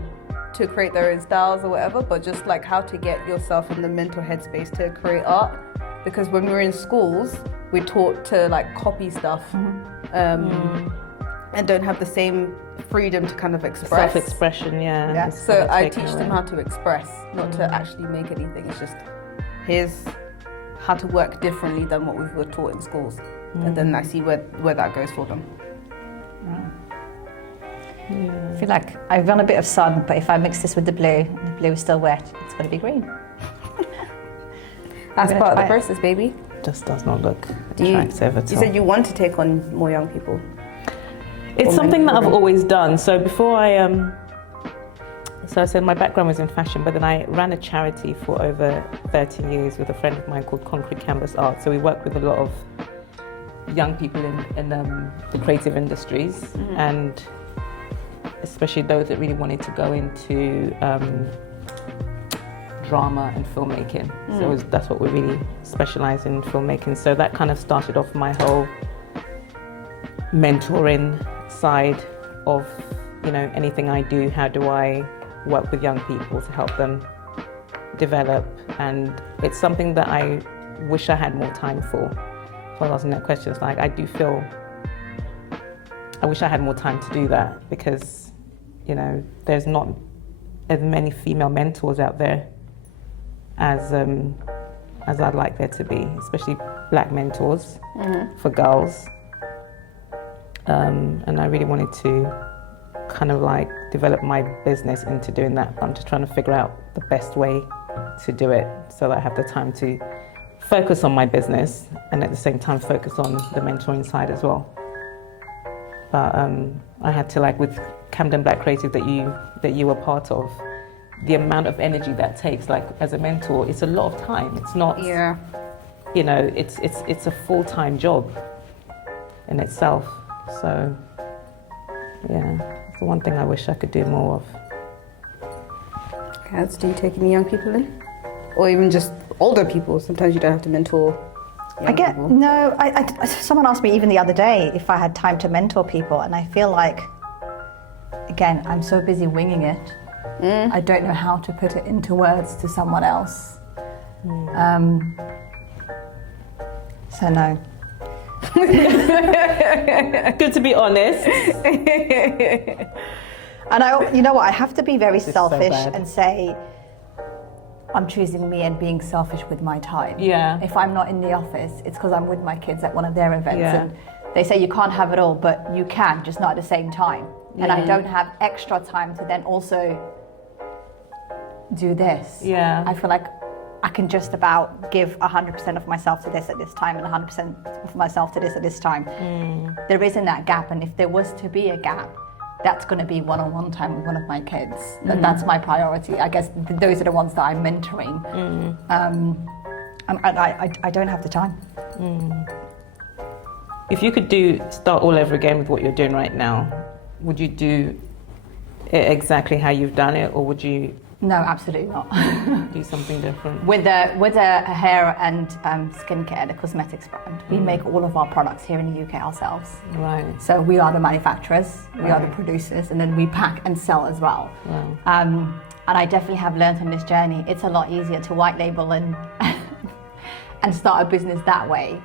create their own styles or whatever, but just like how to get yourself in the mental headspace to create art. Because when we were in schools, we're taught to like copy stuff and don't have the same freedom to kind of express. Self-expression, yeah. So I teach them how to express, not to actually make anything. It's just, here's how to work differently than what we were taught in schools. And then I see where that goes for them. I feel like I run a bit of sun, but if I mix this with the blue, and the blue is still wet, it's going to be green. That's part of the process, baby. Just does not look attractive at all. You said you want to take on more young people. It's something that I've always done. So before so I said my background was in fashion, but then I ran a charity for over 13 years with a friend of mine called Concrete Canvas Art. So we worked with a lot of young people in the creative industries, and especially those that really wanted to go into drama and filmmaking. So that's what we really specialize in, filmmaking. So that kind of started off my whole mentoring side of, anything I do, how do I work with young people to help them develop. And it's something that I wish I had more time for. So I was asking that question, it's like I wish I had more time to do that, because there's not as many female mentors out there as I'd like there to be, especially black mentors for girls. And I really wanted to kind of like develop my business into doing that. I'm just trying to figure out the best way to do it so that I have the time to focus on my business and at the same time focus on the mentoring side as well. But I had to, like with Camden Black Creative that you were part of, the amount of energy that takes, like as a mentor, it's a lot of time. It's not you know, it's a full-time job in itself. So, yeah, it's the one thing I wish I could do more of. Khads, do you take any young people in? Or even just older people? Sometimes you don't have to mentor young people. No, someone asked me even the other day if I had time to mentor people, and I feel like, again, I'm so busy winging it. I don't know how to put it into words to someone else. So no. Good to be honest. And you know what? I have to be very So selfish bad. and say, I'm choosing me and being selfish with my time. Yeah. If I'm not in the office, it's because I'm with my kids at one of their events. Yeah. And they say you can't have it all, but you can, just not at the same time. And I don't have extra time to then also do this. Yeah. I feel like I can just about give 100% of myself to this at this time and 100% of myself to this at this time. There isn't that gap, and if there was to be a gap, that's going to be one-on-one time with one of my kids. That's my priority. I guess those are the ones that I'm mentoring. I don't have the time. If you could start all over again with what you're doing right now, would you do it exactly how you've done it, or would you No, absolutely not. do something different? With a hair and skincare, the cosmetics brand, we make all of our products here in the UK ourselves. Right. So we are the manufacturers, we are the producers, and then we pack and sell as well. Wow. And I definitely have learned on this journey, it's a lot easier to white label and and start a business that way.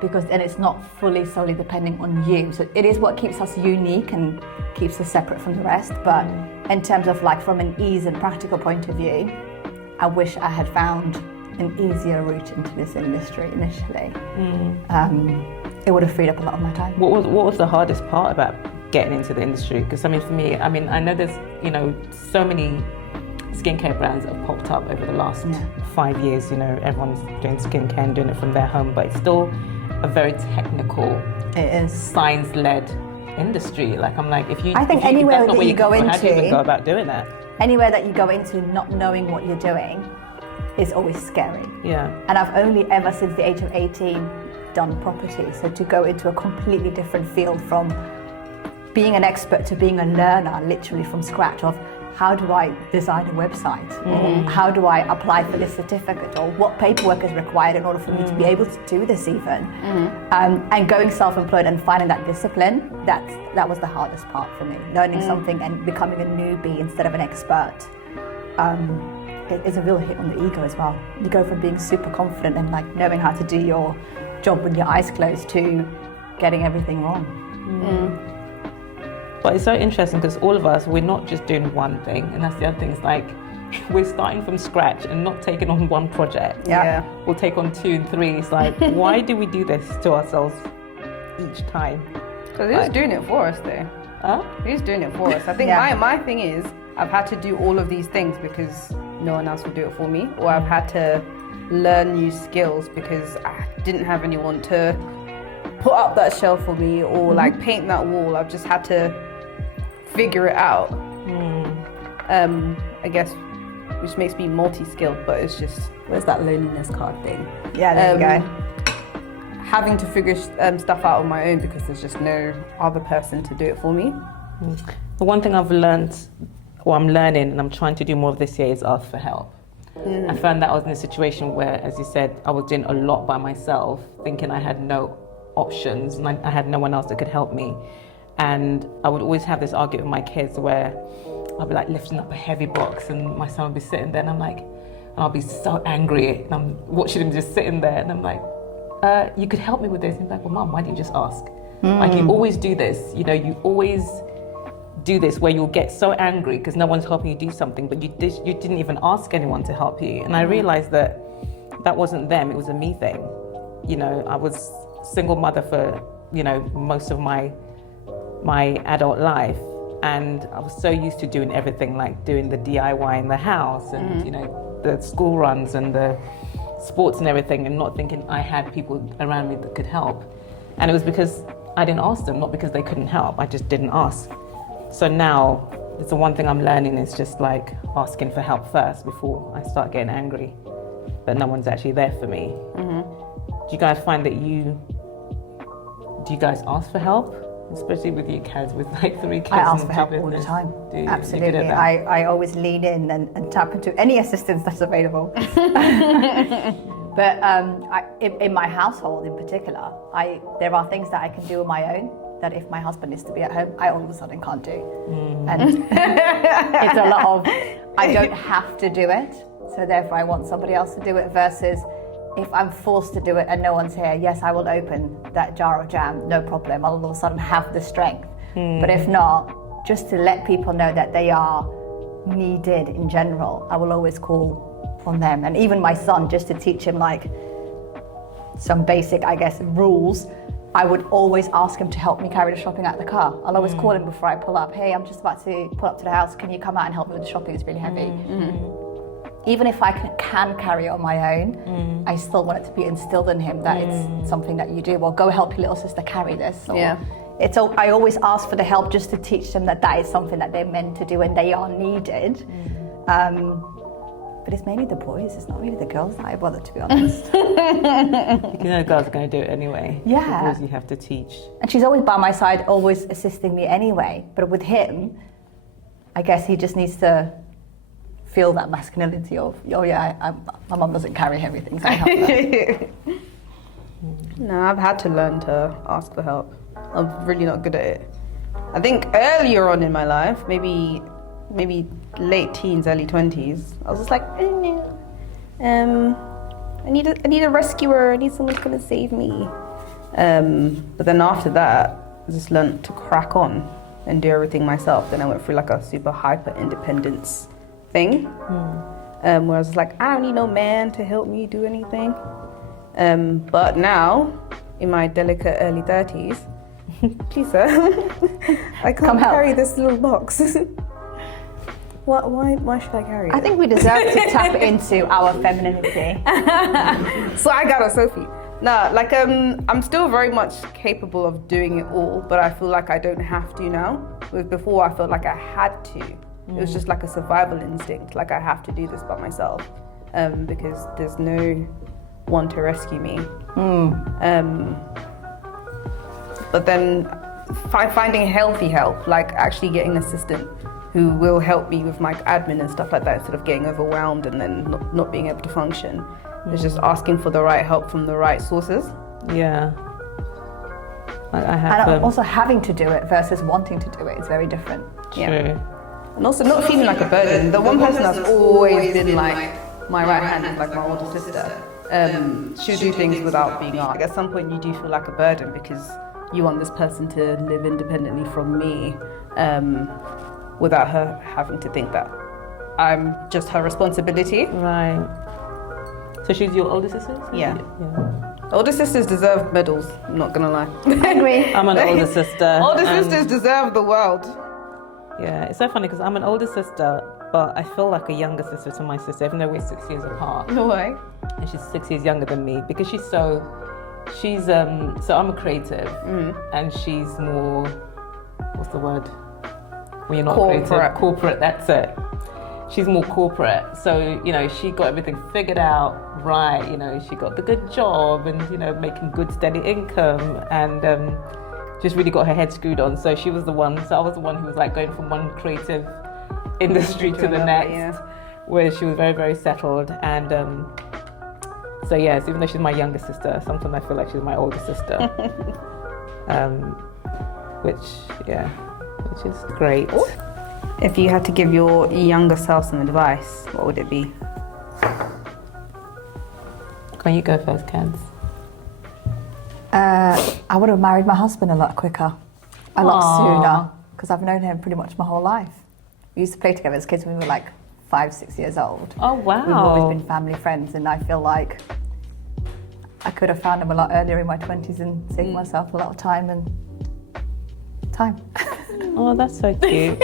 Because then it's not solely depending on you. So it is what keeps us unique and keeps us separate from the rest. But in terms of like from an ease and practical point of view, I wish I had found an easier route into this industry initially. It would have freed up a lot of my time. What was the hardest part about getting into the industry? Because I mean, for me, I know there's so many skincare brands that have popped up over the last 5 years. Everyone's doing skincare and doing it from their home, but it's still a very technical, science-led industry. Like I'm like, I think anywhere that you go into, how do you even go about doing that? Anywhere that you go into not knowing what you're doing is always scary. Yeah. And I've only ever since the age of 18 done property. So to go into a completely different field from being an expert to being a learner, literally from scratch, of how do I design a website? Or how do I apply for this certificate? Or what paperwork is required in order for me to be able to do this even? And going self-employed and finding that discipline, that was the hardest part for me. Learning something and becoming a newbie instead of an expert. It's a real hit on the ego as well. You go from being super confident and like knowing how to do your job with your eyes closed to getting everything wrong. But it's so interesting because all of us, we're not just doing one thing, and that's the other thing. It's like we're starting from scratch and not taking on one project. Yeah. We'll take on 2 and 3. It's like, why do we do this to ourselves each time? Because who's doing it for us though? Huh? Who's doing it for us? I think my thing is, I've had to do all of these things because no one else would do it for me, or I've had to learn new skills because I didn't have anyone to put up that shelf for me or like paint that wall. I've just had to figure it out. I guess, which makes me multi-skilled, but it's just, where's that loneliness card thing? Yeah, there you go. Having to figure stuff out on my own because there's just no other person to do it for me. The one thing I've learned, or I'm learning, and I'm trying to do more of this year, is ask for help. I found that I was in a situation where, as you said, I was doing a lot by myself, thinking I had no options and I had no one else that could help me. And I would always have this argument with my kids where I'll be like lifting up a heavy box and my son would be sitting there and I'll be so angry and I'm watching him just sitting there and I'm like, you could help me with this. And he's like, well, Mum, why don't you just ask? Like you always do this, you always do this where you'll get so angry because no one's helping you do something, but you didn't even ask anyone to help you. And I realized that wasn't them, it was a me thing. I was single mother for, most of my adult life, and I was so used to doing everything, like doing the DIY in the house and the school runs and the sports and everything, and not thinking I had people around me that could help. And it was because I didn't ask them, not because they couldn't help, I just didn't ask. So now it's the one thing I'm learning is just like asking for help first before I start getting angry that no one's actually there for me. you guys find that do you guys ask for help? Especially with your kids, with like 3 kids. I ask and for help two all the business. time. Do you? You're good Absolutely. at that? I always lean in and tap into any assistance that's available. But in my household in particular, there are things that I can do on my own that if my husband is to be at home, I all of a sudden can't do. And it's a lot of, I don't have to do it, so therefore I want somebody else to do it, versus if I'm forced to do it and no one's here, yes, I will open that jar of jam, no problem. I'll all of a sudden have the strength. But if not, just to let people know that they are needed in general, I will always call on them. And even my son, just to teach him like some basic, I guess, rules, I would always ask him to help me carry the shopping out of the car. I'll always call him before I pull up. Hey, I'm just about to pull up to the house. Can you come out and help me with the shopping? It's really heavy. Even if I can carry it on my own, I still want it to be instilled in him that it's something that you do. Well, go help your little sister carry this. Or I always ask for the help just to teach them that is something that they're meant to do and they are needed. But it's mainly the boys, it's not really the girls that I bother, to be honest. You know, girls are going to do it anyway. Yeah. Because you have to teach. And she's always by my side, always assisting me anyway. But with him, I guess he just needs to feel that masculinity of, my mum doesn't carry everything, so I help her. No, I've had to learn to ask for help. I'm really not good at it. I think earlier on in my life, maybe late teens, early 20s, I was just like, I need a rescuer. I need someone who's gonna save me. But then after that, I just learned to crack on and do everything myself. Then I went through like a super hyper independence thing, where I was like, I don't need no man to help me do anything. But now, in my delicate early 30s, please sir, I can't carry this little box. Why should I carry it? I think we deserve to tap into our femininity. So I got a Sophie. No, like I'm still very much capable of doing it all, but I feel like I don't have to now. With before, I felt like I had to. It was just like a survival instinct, like I have to do this by myself, because there's no one to rescue me. But then finding healthy help, like actually getting an assistant who will help me with my admin and stuff like that instead of getting overwhelmed and then not being able to function. It's just asking for the right help from the right sources. Yeah. I have and also having to do it versus wanting to do it is very different. True. Yeah. And also not feeling like a burden. The one person that's always been like my right hand is like my older sister. She'll do things without being asked. Like at some point you do feel like a burden because you want this person to live independently from me, without her having to think that I'm just her responsibility. Right. So she's your older sister? Yeah. Older sisters deserve medals, I'm not gonna lie. I agree. I'm an older sister. Older sisters deserve the world. Yeah, it's so funny because I'm an older sister, but I feel like a younger sister to my sister, even though we're 6 years apart. No way. And she's 6 years younger than me because so I'm a creative, and she's more, what's the word? When you're not creative, corporate, that's it. She's more corporate. So, she got everything figured out right. She got the good job and, making good steady income and just really got her head screwed on. So she was the one, I was the one who was like going from one creative industry to the next, where she was very, very settled. And so yes, even though she's my younger sister, sometimes I feel like she's my older sister. Which is great. If you had to give your younger self some advice, what would it be? Can you go first, Khads? I would have married my husband a lot quicker, a lot sooner, because I've known him pretty much my whole life. We used to play together as kids when we were like 5-6 years old. Oh, wow. We've always been family friends, and I feel like I could have found him a lot earlier in my 20s and saved myself a lot of time. Oh, that's so cute.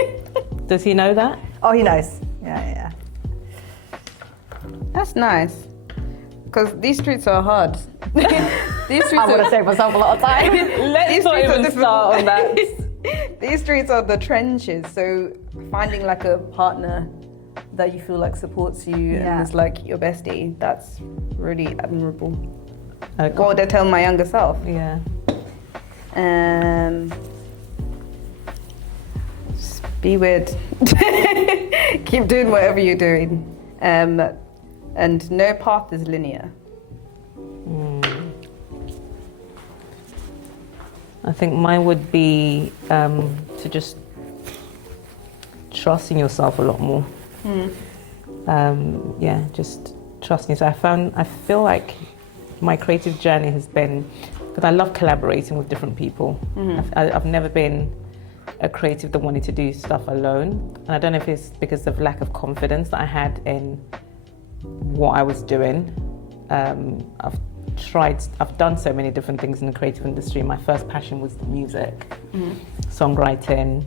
Does he know that? Oh, he knows. Yeah. That's nice. Because these streets are hard. I would have saved myself a lot of time. Let's not even start on that. These streets are the trenches, so finding like a partner that you feel like supports you and is like your bestie, that's really admirable. What would I tell my younger self? Yeah. Just be weird. Keep doing whatever you're doing. And no path is linear. I think mine would be to just trust in yourself a lot more. Just trusting yourself. I feel like my creative journey has been, because I love collaborating with different people. I've never been a creative that wanted to do stuff alone. And I don't know if it's because of lack of confidence that I had in what I was doing. I've done so many different things in the creative industry. My first passion was music, songwriting.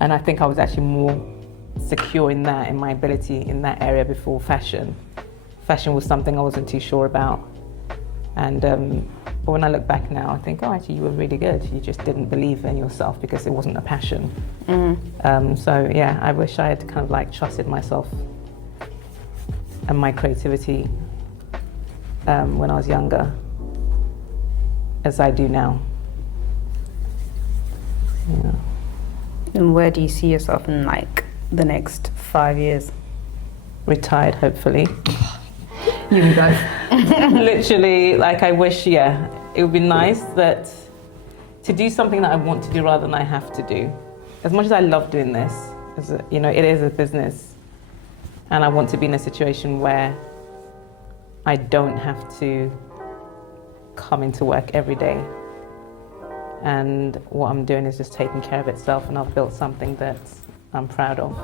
And I think I was actually more secure in that, in my ability in that area before fashion. Fashion was something I wasn't too sure about. And but when I look back now, I think, oh, actually, you were really good. You just didn't believe in yourself because it wasn't a passion. So yeah, I wish I had kind of like trusted myself and my creativity when I was younger, as I do now. Yeah. And where do you see yourself in like the next 5 years? Retired, hopefully. You and both. Literally, like I wish, it would be nice that to do something that I want to do rather than I have to do. As much as I love doing this, it is a business, and I want to be in a situation where I don't have to come into work every day. And what I'm doing is just taking care of itself, and I've built something that I'm proud of.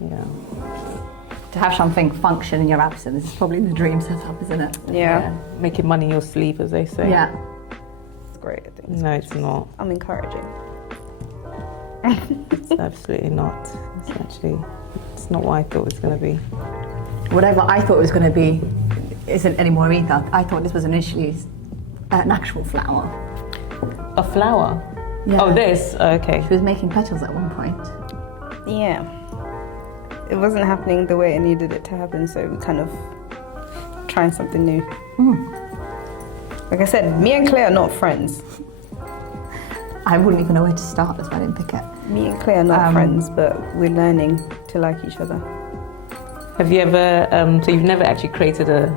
Yeah. To have something function in your absence is probably the dream setup, isn't it? Yeah. Making money in your sleep, as they say. Yeah. It's great, I think. No, it's not. I'm encouraging. It's absolutely not. It's not what I thought it was going to be. Whatever I thought it was going to be isn't anymore either. I thought this was initially an actual flower. A flower? Yeah. Oh, this? Okay. She was making petals at one point. Yeah. It wasn't happening the way it needed it to happen, so we kind of trying something new. Like I said, me and Claire are not friends. I wouldn't even know where to start, that's why I didn't pick it. Me and Claire are not friends, but we're learning to like each other. Have you ever, so you've never actually created a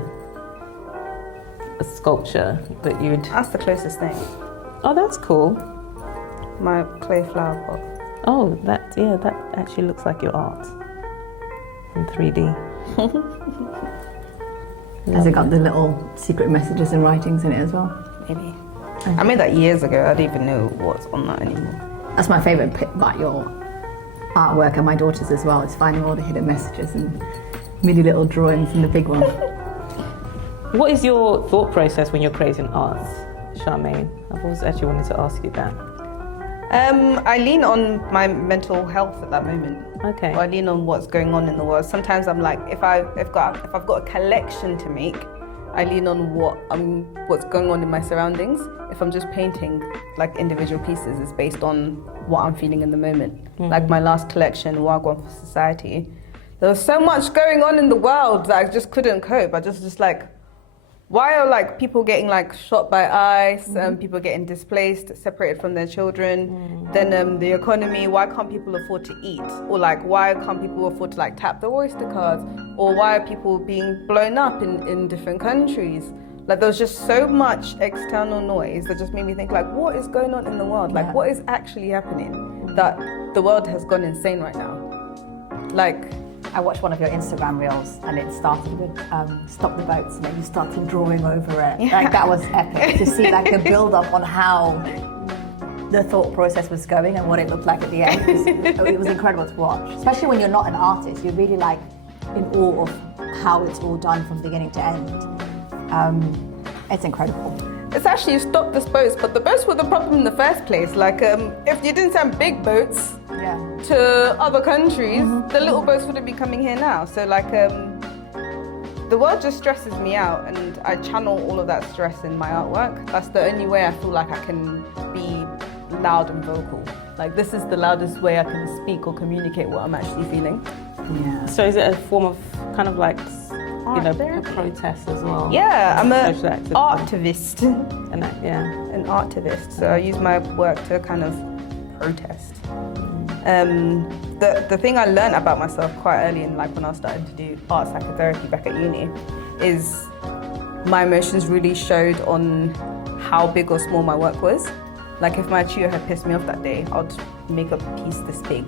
sculpture that you'd... That's the closest thing. Oh, that's cool. My clay flower pot. Oh, that actually looks like your art in 3D. Has it got the little secret messages and writings in it as well? Maybe. I made that years ago. I don't even know what's on that anymore. That's my favourite bit about your artwork, and my daughter's as well. It's finding all the hidden messages and mini little drawings in the big one. What is your thought process when you're creating art, Charmaine? I've always actually wanted to ask you that. I lean on my mental health at that moment. Okay. Or I lean on what's going on in the world. Sometimes I'm like, if I've got a collection to make, I lean on what's going on in my surroundings. If I'm just painting like individual pieces, it's based on what I'm feeling in the moment. Like my last collection, Wagwan for Society, there was so much going on in the world that I just couldn't cope. I just like, why are like people getting like shot by ice, people getting displaced, separated from their children, then the economy, why can't people afford to eat? Or like, why can't people afford to like tap the Oyster cards? Or why are people being blown up in different countries? Like there was just so much external noise that just made me think like, what is going on in the world? Like what is actually happening that the world has gone insane right now? Like, I watched one of your Instagram reels and it started with stop the boats and then you started drawing over it. Yeah. Like that was epic to see like the build up on how the thought process was going and what it looked like at the end. It was incredible to watch, especially when you're not an artist. You're really like in awe of how it's all done from beginning to end. It's incredible. it's actually stopped the boats, but the boats were the problem in the first place. Like, if you didn't send big boats to other countries, the little boats wouldn't be coming here now. So like, the world just stresses me out, and I channel all of that stress in my artwork. That's the only way I feel like I can be loud and vocal. Like, this is the loudest way I can speak or communicate what I'm actually feeling. Yeah. So is it a form of kind of like you know, therapy. protest as well. Yeah, I'm an Social activism. artivist. And that, yeah. An artivist. So I use my work to kind of protest. The thing I learned about myself quite early in life when I was starting to do art psychotherapy back at uni is my emotions really showed on how big or small my work was. Like if my tutor had pissed me off that day, I'd make a piece this big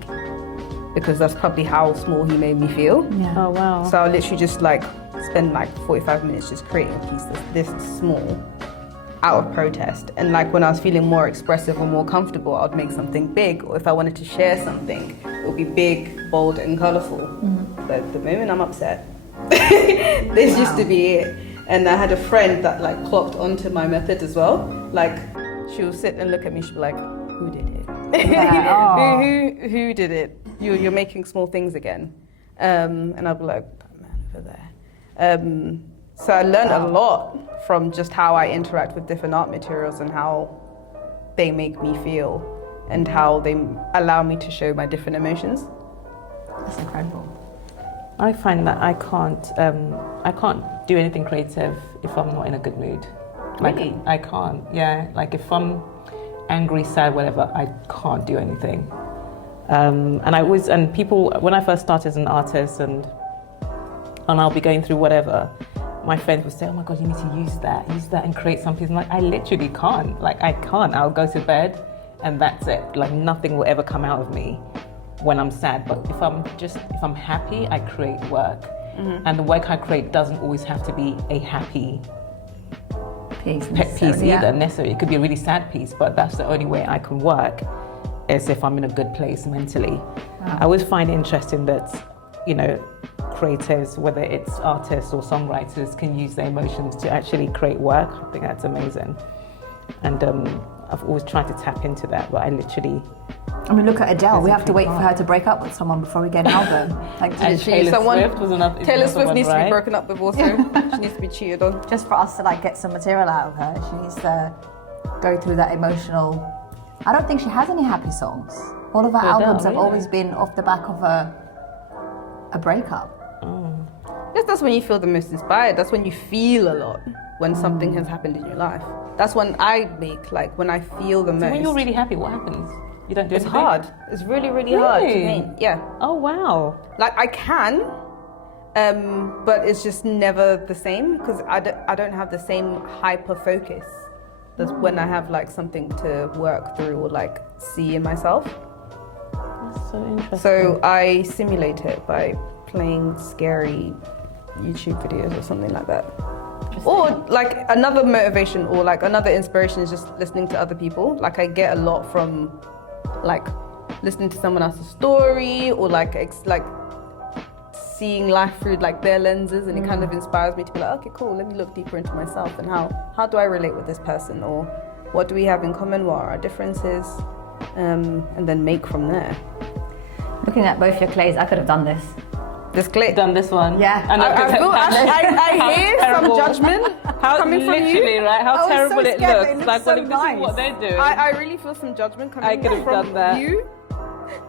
because that's probably how small he made me feel. Yeah. Oh, wow. So I'll literally just like spend like 45 minutes just creating a piece this small out of protest. And like when I was feeling more expressive or more comfortable, I'd make something big. Or if I wanted to share something, it would be big, bold and colourful. But the moment I'm upset, this used to be it. And I had a friend that like clocked onto my method as well. Like she'll sit and look at me, she'll be like, who did it? Yeah. who did it? You're making small things again. And I'll be like, that man over there. So I learned a lot from just how I interact with different art materials and how they make me feel and how they allow me to show my different emotions. That's incredible. I find that I can't do anything creative if I'm not in a good mood. Like, Really? I can't, yeah. Like if I'm angry, sad, whatever, I can't do anything. And people, when I first started as an artist and I'll be going through whatever, my friends would say, oh my God, you need to use that and create something. I'm like, I literally can't. Like I can't. I'll go to bed and that's it. Like nothing will ever come out of me when I'm sad. But if I'm happy, I create work. And the work I create doesn't always have to be a happy Piece either necessarily. It could be a really sad piece, but that's the only way I can work is if I'm in a good place mentally. I always find it interesting that, you know, creatives, whether it's artists or songwriters, can use their emotions to actually create work. I think that's amazing. And I've always tried to tap into that, but I literally... I mean, look at Adele. We have to wait for her to break up with someone before we get an album. Like, And Taylor Swift was another. Taylor Swift one, needs to right? be broken up with also. She needs to be cheated on. just for us to like get some material out of her, she needs to go through that emotional. I don't think she has any happy songs. All of her Adele, albums have really? always been off the back of a breakup. Yes, that's when you feel the most inspired. That's when you feel a lot, when something has happened in your life. That's when I make, like, when I feel the most. So when you're really happy, what happens? You don't do It's anything? hard. It's really, really hard to Really? paint. Yeah. Oh, wow. Like, I can, but it's just never the same because I don't have the same hyper focus. That's when I have, like, something to work through or, like, see in myself. That's so interesting. So I simulate it by playing scary YouTube videos or something like that. Or like another motivation or like another inspiration is just listening to other people. Like I get a lot from like listening to someone else's story or like seeing life through like their lenses, and it kind of inspires me to be like, okay, cool, let me look deeper into myself and how do I relate with this person, or what do we have in common, what are our differences, and then make from there. Looking at both your clays, I could have done this. This clip. Done this one. Yeah. I know, 'cause I hear terrible. some judgment how coming from literally, you. right? I How was so terrible it scared, but looks. it looks Like, so what if this nice. is what they're doing? I really feel some judgment coming I could have from done that. you.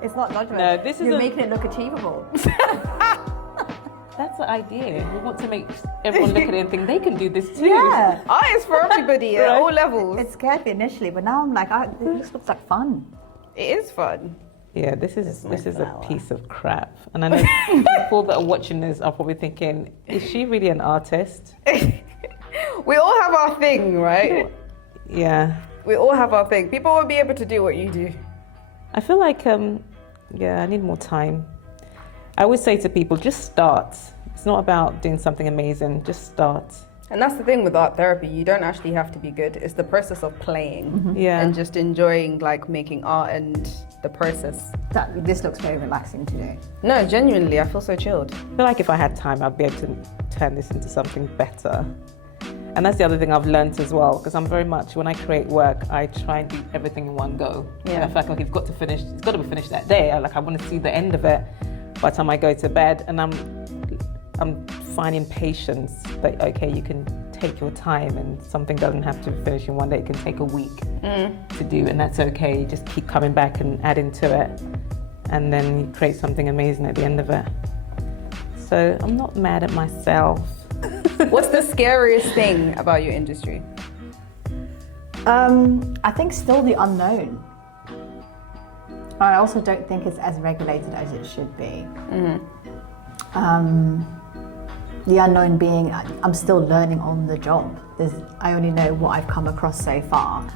It's not judgment. No, this You're isn't- making it look achievable. That's the idea. We want to make everyone look at it and think they can do this too. Yeah. Art is for everybody at Right. all levels. It scared me initially, but now I'm like, this looks like fun. It is fun. Yeah, this is my a flower. piece of crap. And I know people that are watching this are probably thinking, is she really an artist? We all have our thing, right? Yeah. We all have our thing. People won't be able to do what you do. I feel like, I need more time. I always say to people, just start. It's not about doing something amazing, just start. And that's the thing with art therapy. You don't actually have to be good. It's the process of playing Yeah. and just enjoying like making art and the process. This looks very relaxing to do. No, genuinely, I feel so chilled. I feel like if I had time, I'd be able to turn this into something better. And that's the other thing I've learned as well, because I'm very much, when I create work, I try and do everything in one go. Yeah. And I feel like it's got to be finished that day. I want to see the end of it by the time I go to bed. And I'm finding patience that, okay, you can take your time and something doesn't have to finish in one day. It can take a week to do, and that's okay. You just keep coming back and adding to it, and then you create something amazing at the end of it. So I'm not mad at myself. What's the scariest thing about your industry? I think still the unknown. I also don't think it's as regulated as it should be. The unknown being, I'm still learning on the job. I only know what I've come across so far,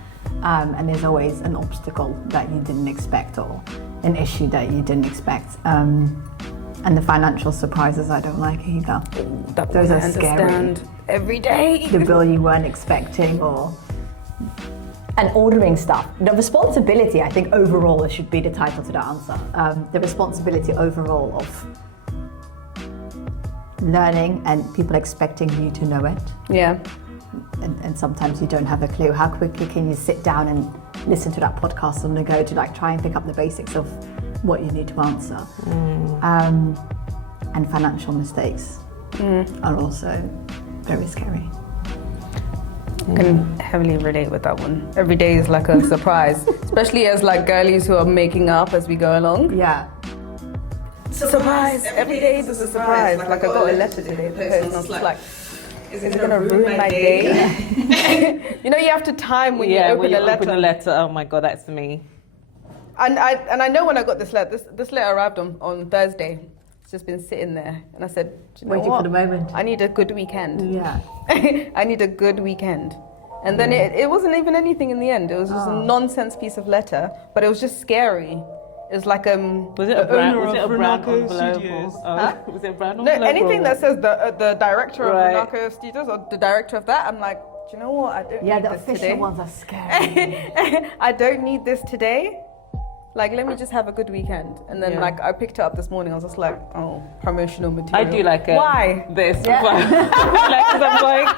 and there's always an obstacle that you didn't expect or an issue that you didn't expect. And the financial surprises I don't like either. Those are scary. Every day. The bill you weren't expecting and ordering stuff. The responsibility, I think overall, should be the title to the answer. The responsibility overall of learning and people expecting you to know it. Yeah. And sometimes you don't have a clue. How quickly can you sit down and listen to that podcast on the go to like try and pick up the basics of what you need to answer? And financial mistakes are also very scary. I can heavily relate with that one. Every day is like a surprise, especially as like girlies who are making up as we go along. Yeah. Surprise! Every day is a surprise. Like I got a letter today, and I was like, is it gonna ruin my day? You know, you have to time when you open a letter. Oh my God, that's me. And I know when I got this letter. This letter arrived on Thursday. It's just been sitting there, and I said, do you know waiting what? for the moment. I need a good weekend. Yeah. I need a good weekend. And then it wasn't even anything in the end. It was just a nonsense piece of letter, but it was just scary. It was like was it a brand? Was it a brand envelope? Was it a brand envelope? No, anything that says the director of Runako Studios or the director of that, I'm like, do you know what? I don't need the this official today. ones are scary. I don't need this today. Like, let me just have a good weekend. And then, like, I picked it up this morning. I was just like, oh, promotional material. I do like it. Why? This. Yeah. I'm like,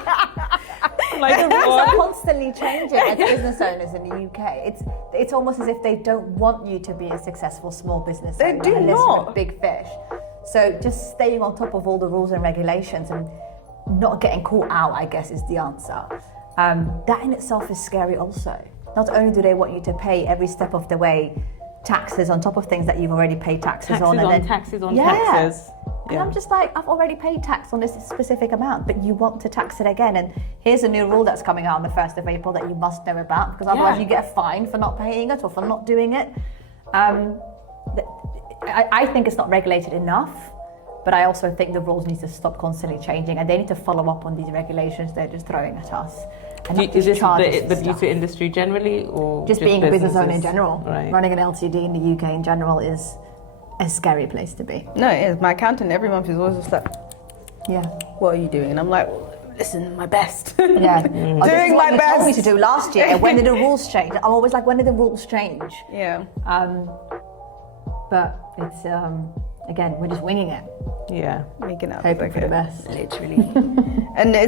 Things are constantly changing as business owners in the UK. It's almost as if they don't want you to be a successful small business owner. They do unless not. you're a big fish. So just staying on top of all the rules and regulations and not getting caught out, I guess, is the answer. That in itself is scary also. Not only do they want you to pay every step of the way taxes on top of things that you've already paid taxes on. Taxes on taxes. And I'm just like, I've already paid tax on this specific amount, but you want to tax it again. And here's a new rule that's coming out on the 1st of April that you must know about, because otherwise you get a fine for not paying it or for not doing it. I think it's not regulated enough, but I also think the rules need to stop constantly changing and they need to follow up on these regulations they're just throwing at us. Is this the beauty industry generally, or just being a business owner in businesses? general? Right. Running an LTD in the UK in general is a scary place to be. No, it is. My accountant every month is always just like, Yeah. what are you doing? And I'm like, listen, my best. Yeah. Doing this is what my you best. told me to do last year. When did the rules change? I'm always like, when did the rules change? Yeah. But it's again, we're just winging it. Yeah. Making up. Hoping for the best. Literally. and I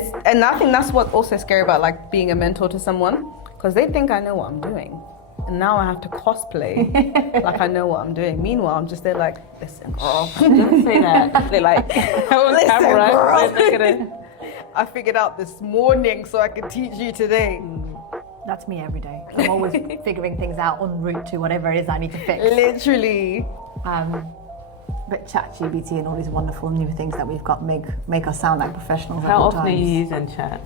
think that's what's also scary about like being a mentor to someone, because they think I know what I'm doing. And now I have to cosplay like I know what I'm doing. Meanwhile, I'm just there like, listen, girl. Don't say that. They're like, on Listen, camera. girl. I figured out this morning so I could teach you today. That's me every day. I'm always figuring things out en route to whatever it is I need to fix. Literally. But ChatGPT and all these wonderful new things that we've got make us sound like professionals. How at all often are times. you using chat?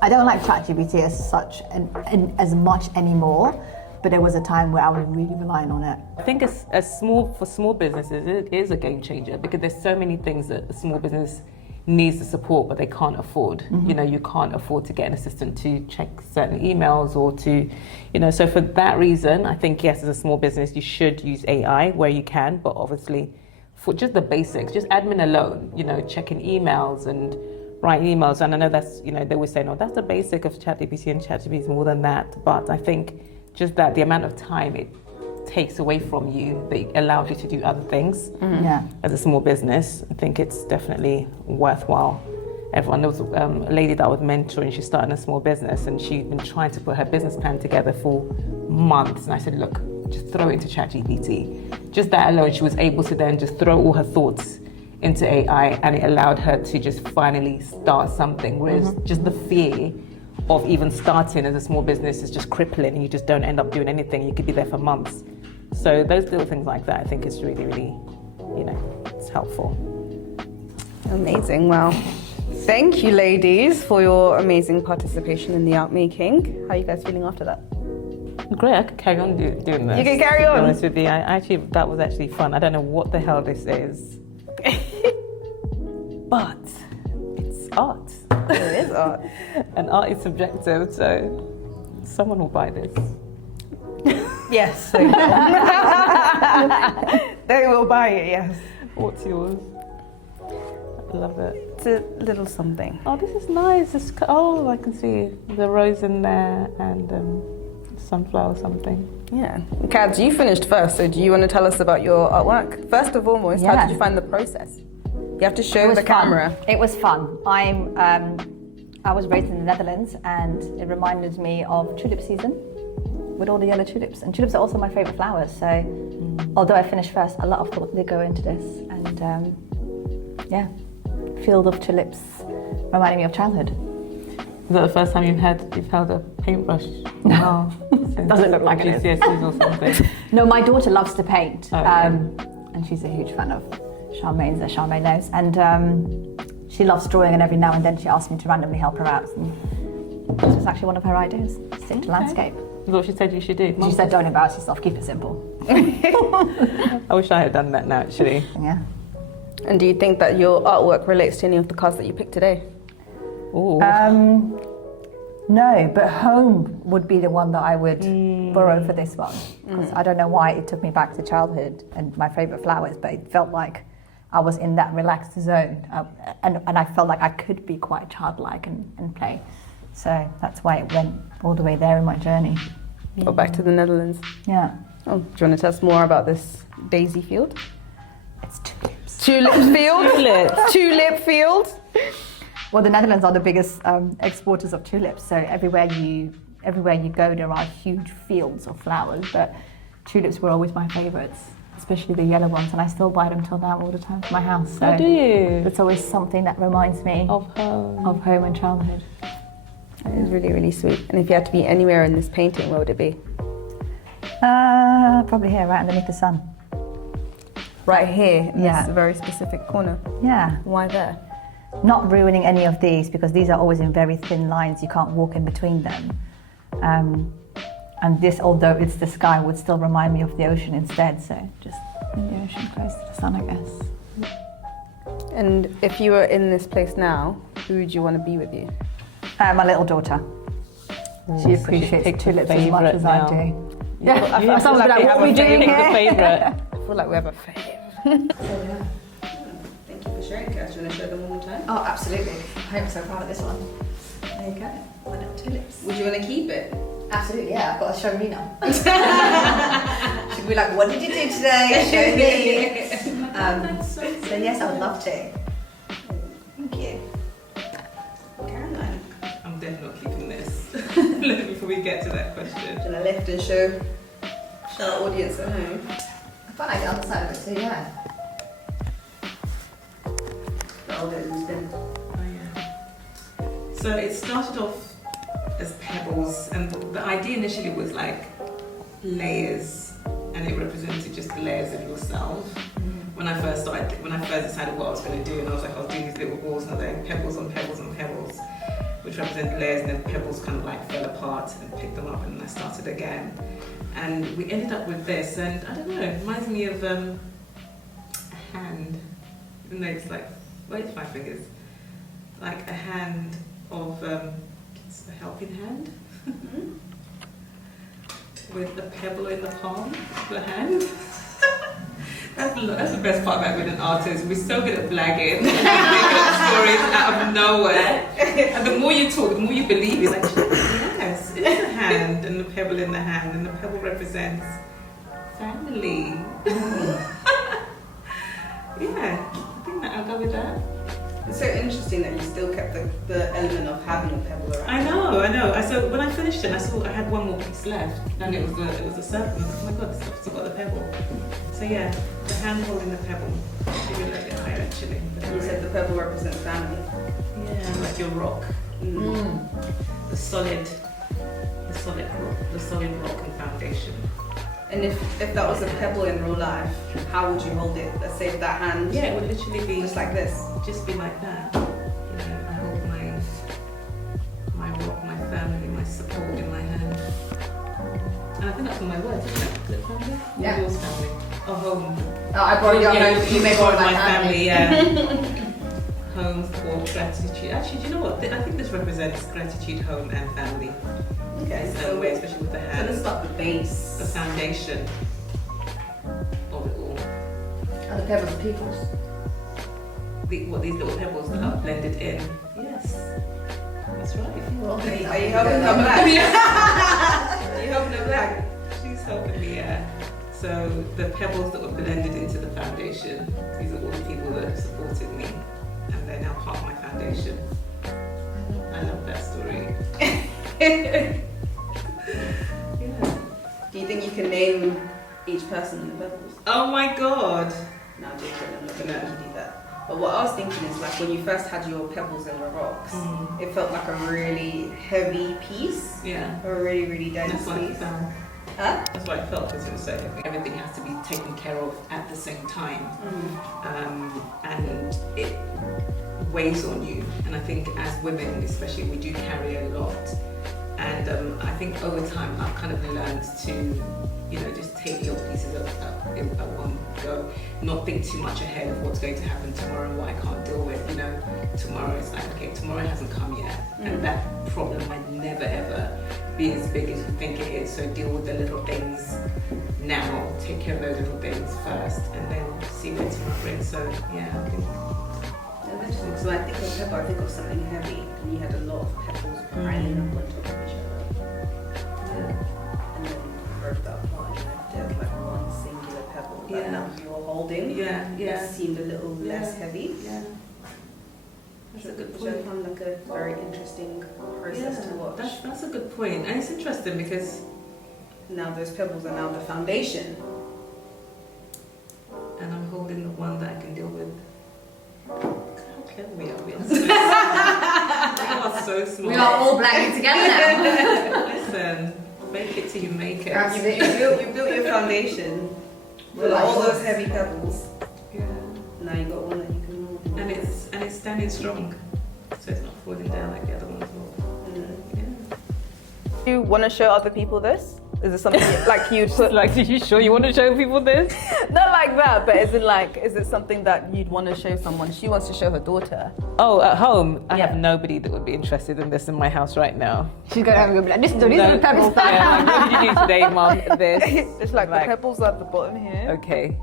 I don't like ChatGPT as such and as much anymore, but there was a time where I was really relying on it. I think for small businesses, it is a game changer, because there's so many things that a small business needs to support, but they can't afford. Mm-hmm. You know, you can't afford to get an assistant to check certain emails or to, you know, so for that reason, I think, yes, as a small business, you should use AI where you can, but obviously for just the basics, just admin alone, you know, checking emails and writing emails. And I know that's, you know, they always say, no, that's the basic of ChatGPT, and ChatGPT is more than that. But I think just that the amount of time it takes away from you, that allows you to do other things. Mm-hmm. Yeah. As a small business, I think it's definitely worthwhile. There was a lady that I was mentoring, she started a small business and she'd been trying to put her business plan together for months. And I said, look, just throw it into ChatGPT. Just that alone, she was able to then just throw all her thoughts into AI, and it allowed her to just finally start something. Whereas just the fear of even starting as a small business is just crippling, and you just don't end up doing anything. You could be there for months. So those little things like that, I think is really, really, you know, it's helpful. Amazing. Well, Thank you, ladies, for your amazing participation in the art making. How are you guys feeling after that? Great, I could carry on doing this. You can carry on. To be honest with you, that was actually fun. I don't know what the hell this is, but it's art. It is art. And art is subjective, so someone will buy this. Yes, they will. They will buy it, yes. What's yours? I love it. It's a little something. Oh, this is nice. I can see the rose in there and sunflower something. Yeah. Khads, you finished first, so do you want to tell us about your artwork? First and foremost, how did you find the process? You have to show the camera. It was fun. I was raised in the Netherlands, and it reminded me of tulip season with all the yellow tulips. And tulips are also my favourite flowers. So, although I finished first, a lot of thought did go into this. And field of tulips reminding me of childhood. Is that the first time you've held a paintbrush? No, doesn't look like it. GCSEs or something. No, my daughter loves to paint, Okay. and she's a huge fan of Charmaine's, as Charmaine knows, and she loves drawing. And every now and then she asks me to randomly help her out. And this was actually one of her ideas: stick to landscape. That's what she said you should do. She said, "Don't embarrass yourself. Keep it simple." I wish I had done that now, actually. Yeah. And do you think that your artwork relates to any of the cards that you picked today? Ooh. No, but home would be the one that I would borrow for this one. Because I don't know why it took me back to childhood and my favourite flowers, but it felt like I was in that relaxed zone. And I felt like I could be quite childlike and play. So that's why it went all the way there in my journey. Or back to the Netherlands? Yeah. Oh, do you want to tell us more about this daisy field? It's tulips. Tulip field? Tulip field? Well, the Netherlands are the biggest exporters of tulips. So everywhere you go, there are huge fields of flowers. But tulips were always my favourites, especially the yellow ones. And I still buy them till now all the time for my house. So do you? it's always something that reminds me Of home. of home and childhood. It is really, really sweet. And if you had to be anywhere in this painting, where would it be? Probably here, right underneath the sun. Right here, in Yeah. this very specific corner. Yeah. Why there? Not ruining any of these, because these are always in very thin lines. You can't walk in between them. And this, although it's the sky, would still remind me of the ocean instead. So just in the ocean, close to the sun, I guess. And if you were in this place now, who would you want to be with you? My little daughter. She appreciates picked a tulips as much favourite as now. I do. Yeah, I someone would be like, what are we doing Pick the here? favourite. I feel like we have a fave. Thank you for sharing, Khads. Do you want to show them one more time? Oh, absolutely. I am so proud of this one. There you go. One of tulips. Would you want to keep it? Absolutely, yeah. I've got to show Rheal. She'd be like, what did you do today? Show me. So yes, I would love to. Thank you. Caroline. I'm definitely keeping this. Before we get to that question. Do you want to lift and show our audience at home? I thought I did on the side of it too, yeah. I'll do it in spin. Oh, yeah. So it started off as pebbles, and the idea initially was like layers, and it represented just the layers of yourself. When I first decided what I was going to do, and I was doing these little balls, and I was like pebbles on pebbles on pebbles, which represent layers, and then pebbles kind of like fell apart and picked them up, and I started again. And we ended up with this, and I don't know, it reminds me of a hand, even though it's like, wait, 5 fingers, like a hand of, it's a helping hand, with a pebble in the palm of the hand. That's the best part about being an artist. We're so good at blagging and making up stories out of nowhere. And the more you talk, the more you believe it. Like, yes, it is a hand and the pebble in the hand, and the pebble represents family. Yeah, I think that I'll go with that. It's so interesting that you still kept the element of having a pebble around. I know. So when I finished it, I saw I had one more piece left, and it was a serpent. Oh my god, I've still got the pebble. So yeah, the hand holding the pebble. Maybe a little bit higher actually. You said the pebble represents family. Yeah, like your rock. The solid rock and foundation. And if that was a pebble in real life, how would you hold it? Let's say if that hand, Yeah, it would literally be just like this. Just be like that. You know, nice support in my hand. And I think that's on my words, isn't it? Is it family? Yeah. Yours family. Oh, home. Oh, I brought your home. You made one of my family. Yeah. Home for gratitude. Actually, do you know what? I think this represents gratitude, home, and family. Okay, In some way, especially with the so hands. this is like the base. The foundation of it all. Are the pebbles peoples? These little pebbles that are blended in. Yes, that's right. Are you helping them black? Are you helping them black? She's helping me, yeah. So the pebbles that were blended into the foundation, these are all the people that have supported me, and they're now part of my foundation. I love that story. Yeah. Do you think you can name each person in the pebbles? Oh my God. No, I'm joking. I'm not gonna let you do that. But what I was thinking is like when you first had your pebbles and the rocks, it felt like a really heavy piece. Yeah. Or a really, really dense That's what it piece. felt. Huh? That's what I felt because it was so heavy. Everything has to be taken care of at the same time. And it weighs on you. And I think as women, especially, we do carry a lot. And I think over time, I've kind of learned to, just take little pieces at one go, not think too much ahead of what's going to happen tomorrow and what I can't deal with. Tomorrow it's like, okay, tomorrow hasn't come yet, and that problem might never ever be as big as you think it is. So deal with the little things now, take care of those little things first, and then see what tomorrow brings. So yeah, I think. Interesting. So I think of pebble, I think of something heavy, and you had a lot of pebbles piling up on top of each other. And then you broke that apart, there's like one singular pebble that now you're holding. That seemed a little less heavy. Yeah. That's a good Which I point. found like a very interesting process to watch. That's a good point. And it's interesting because Now those pebbles are now the foundation. and I'm holding the one that I can deal with. Look how clever we are. We are so smart. We are all blending together now. Listen, make it till you make it. You built your foundation with all those heavy pebbles. Yeah. Now you got one that you can hold. And it's standing strong, so it's not falling down like the other ones will. Yeah. Do you want to show other people this? Is it something like you'd put Like, are you sure you want to show people this? not like that, but is it something that you'd want to show someone? She wants to show her daughter. Oh, at home, I Yeah. have nobody that would be interested in this in my house right now. She's gonna have a good like, these are the pebbles. Yeah, like, what did you do today, Mum? This. It's like the Like- pebbles at the bottom here. Okay.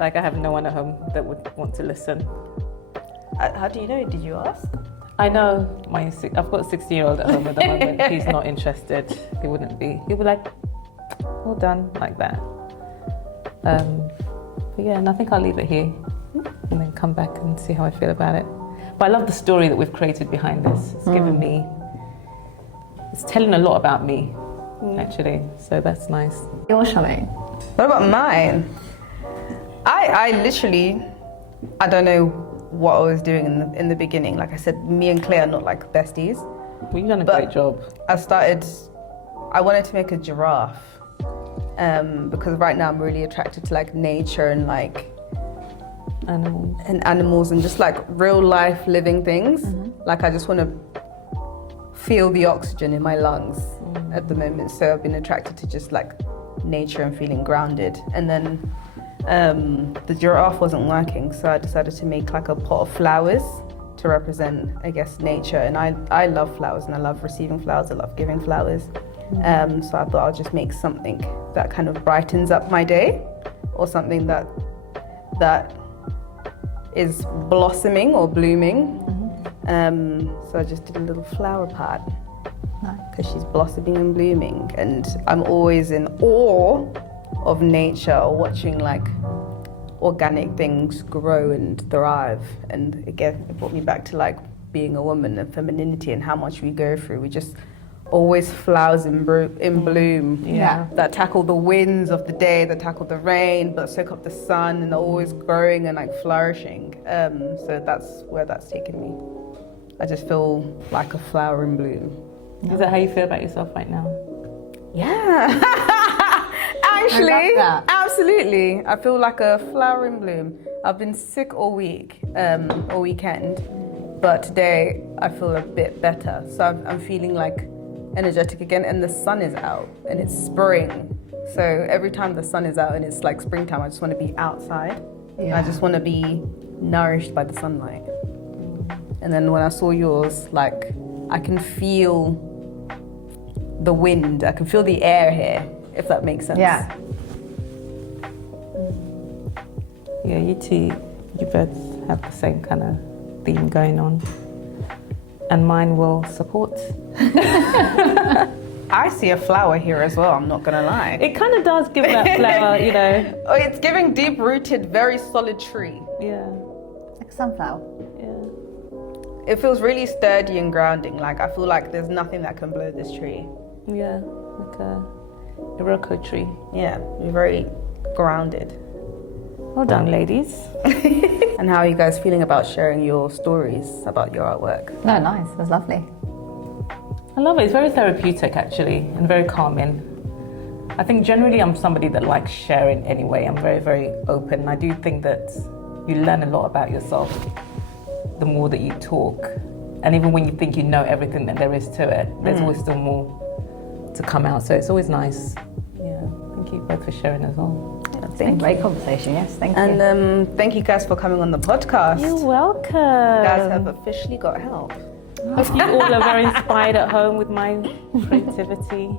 Like, I have no one at home that would want to listen. How do you know? Did you ask? I know I've got a 16-year-old at home at the moment. He's not interested. He wouldn't be. He'll be like, all done, like that. But yeah, and I think I'll leave it here and then come back and see how I feel about it. But I love the story that we've created behind this. It's given me, it's telling a lot about me, actually. So that's nice. You're showing. What about mine? I literally, I don't know what I was doing in the beginning. Like I said, me and Claire are not like besties. Well, you've done a But- great job. I wanted to make a giraffe because right now I'm really attracted to like nature and like animals and just like real life living things. Like I just want to feel the oxygen in my lungs at the moment. So I've been attracted to just like nature and feeling grounded. And then the giraffe wasn't working, so I decided to make like a pot of flowers to represent, I guess, nature. And I love flowers and I love receiving flowers. I love giving flowers. So I thought I'll just make something that kind of brightens up my day, or something that is blossoming or blooming. So I just did a little flower pot because she's blossoming and blooming, and I'm always in awe of nature or watching like organic things grow and thrive. And again, it brought me back to like being a woman and femininity and how much we go through. We just always flowers in bloom. Yeah. That tackle the winds of the day, that tackle the rain, but soak up the sun, and they're always growing and like flourishing. So that's where that's taken me. I just feel like a flower in bloom. Is that how you feel about yourself right now? Yeah. Actually, I love that. absolutely. I feel like a flower in bloom. I've been sick all week, all weekend, but today I feel a bit better. So I'm feeling like energetic again, and the sun is out and it's spring. So every time the sun is out and it's like springtime, I just want to be outside. Yeah. I just want to be nourished by the sunlight. And then when I saw yours, like I can feel the wind, I can feel the air here, if that makes sense. Yeah. Yeah, you two, you both have the same kind of theme going on. And mine will support. I see a flower here as well, I'm not gonna lie. It kind of does give that flower, you know. Oh, it's giving deep-rooted, very solid tree. Yeah, Like a sunflower. yeah, It feels really sturdy and grounding. Like I feel like there's nothing that can blow this tree. yeah, like a Iroko tree. Yeah, you're very grounded. Well done, ladies. And how are you guys feeling about sharing your stories about your artwork? No, nice. It was lovely. I love it. It's very therapeutic, actually, and very calming. I think generally I'm somebody that likes sharing anyway. I'm very, very open. I do think that you learn a lot about yourself the more that you talk. And even when you think you know everything that there is to it, there's always still more to come out. So it's always nice. Yeah, thank you both for sharing as well. It's been a great conversation, yes. Thank you. And thank you guys for coming on the podcast. You're welcome. You guys have officially got help. Hope you all are very inspired at home with my creativity.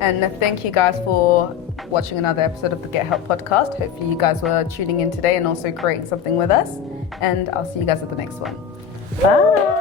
And thank you guys for watching another episode of the Get Help podcast. Hopefully you guys were tuning in today and also creating something with us. And I'll see you guys at the next one. Bye.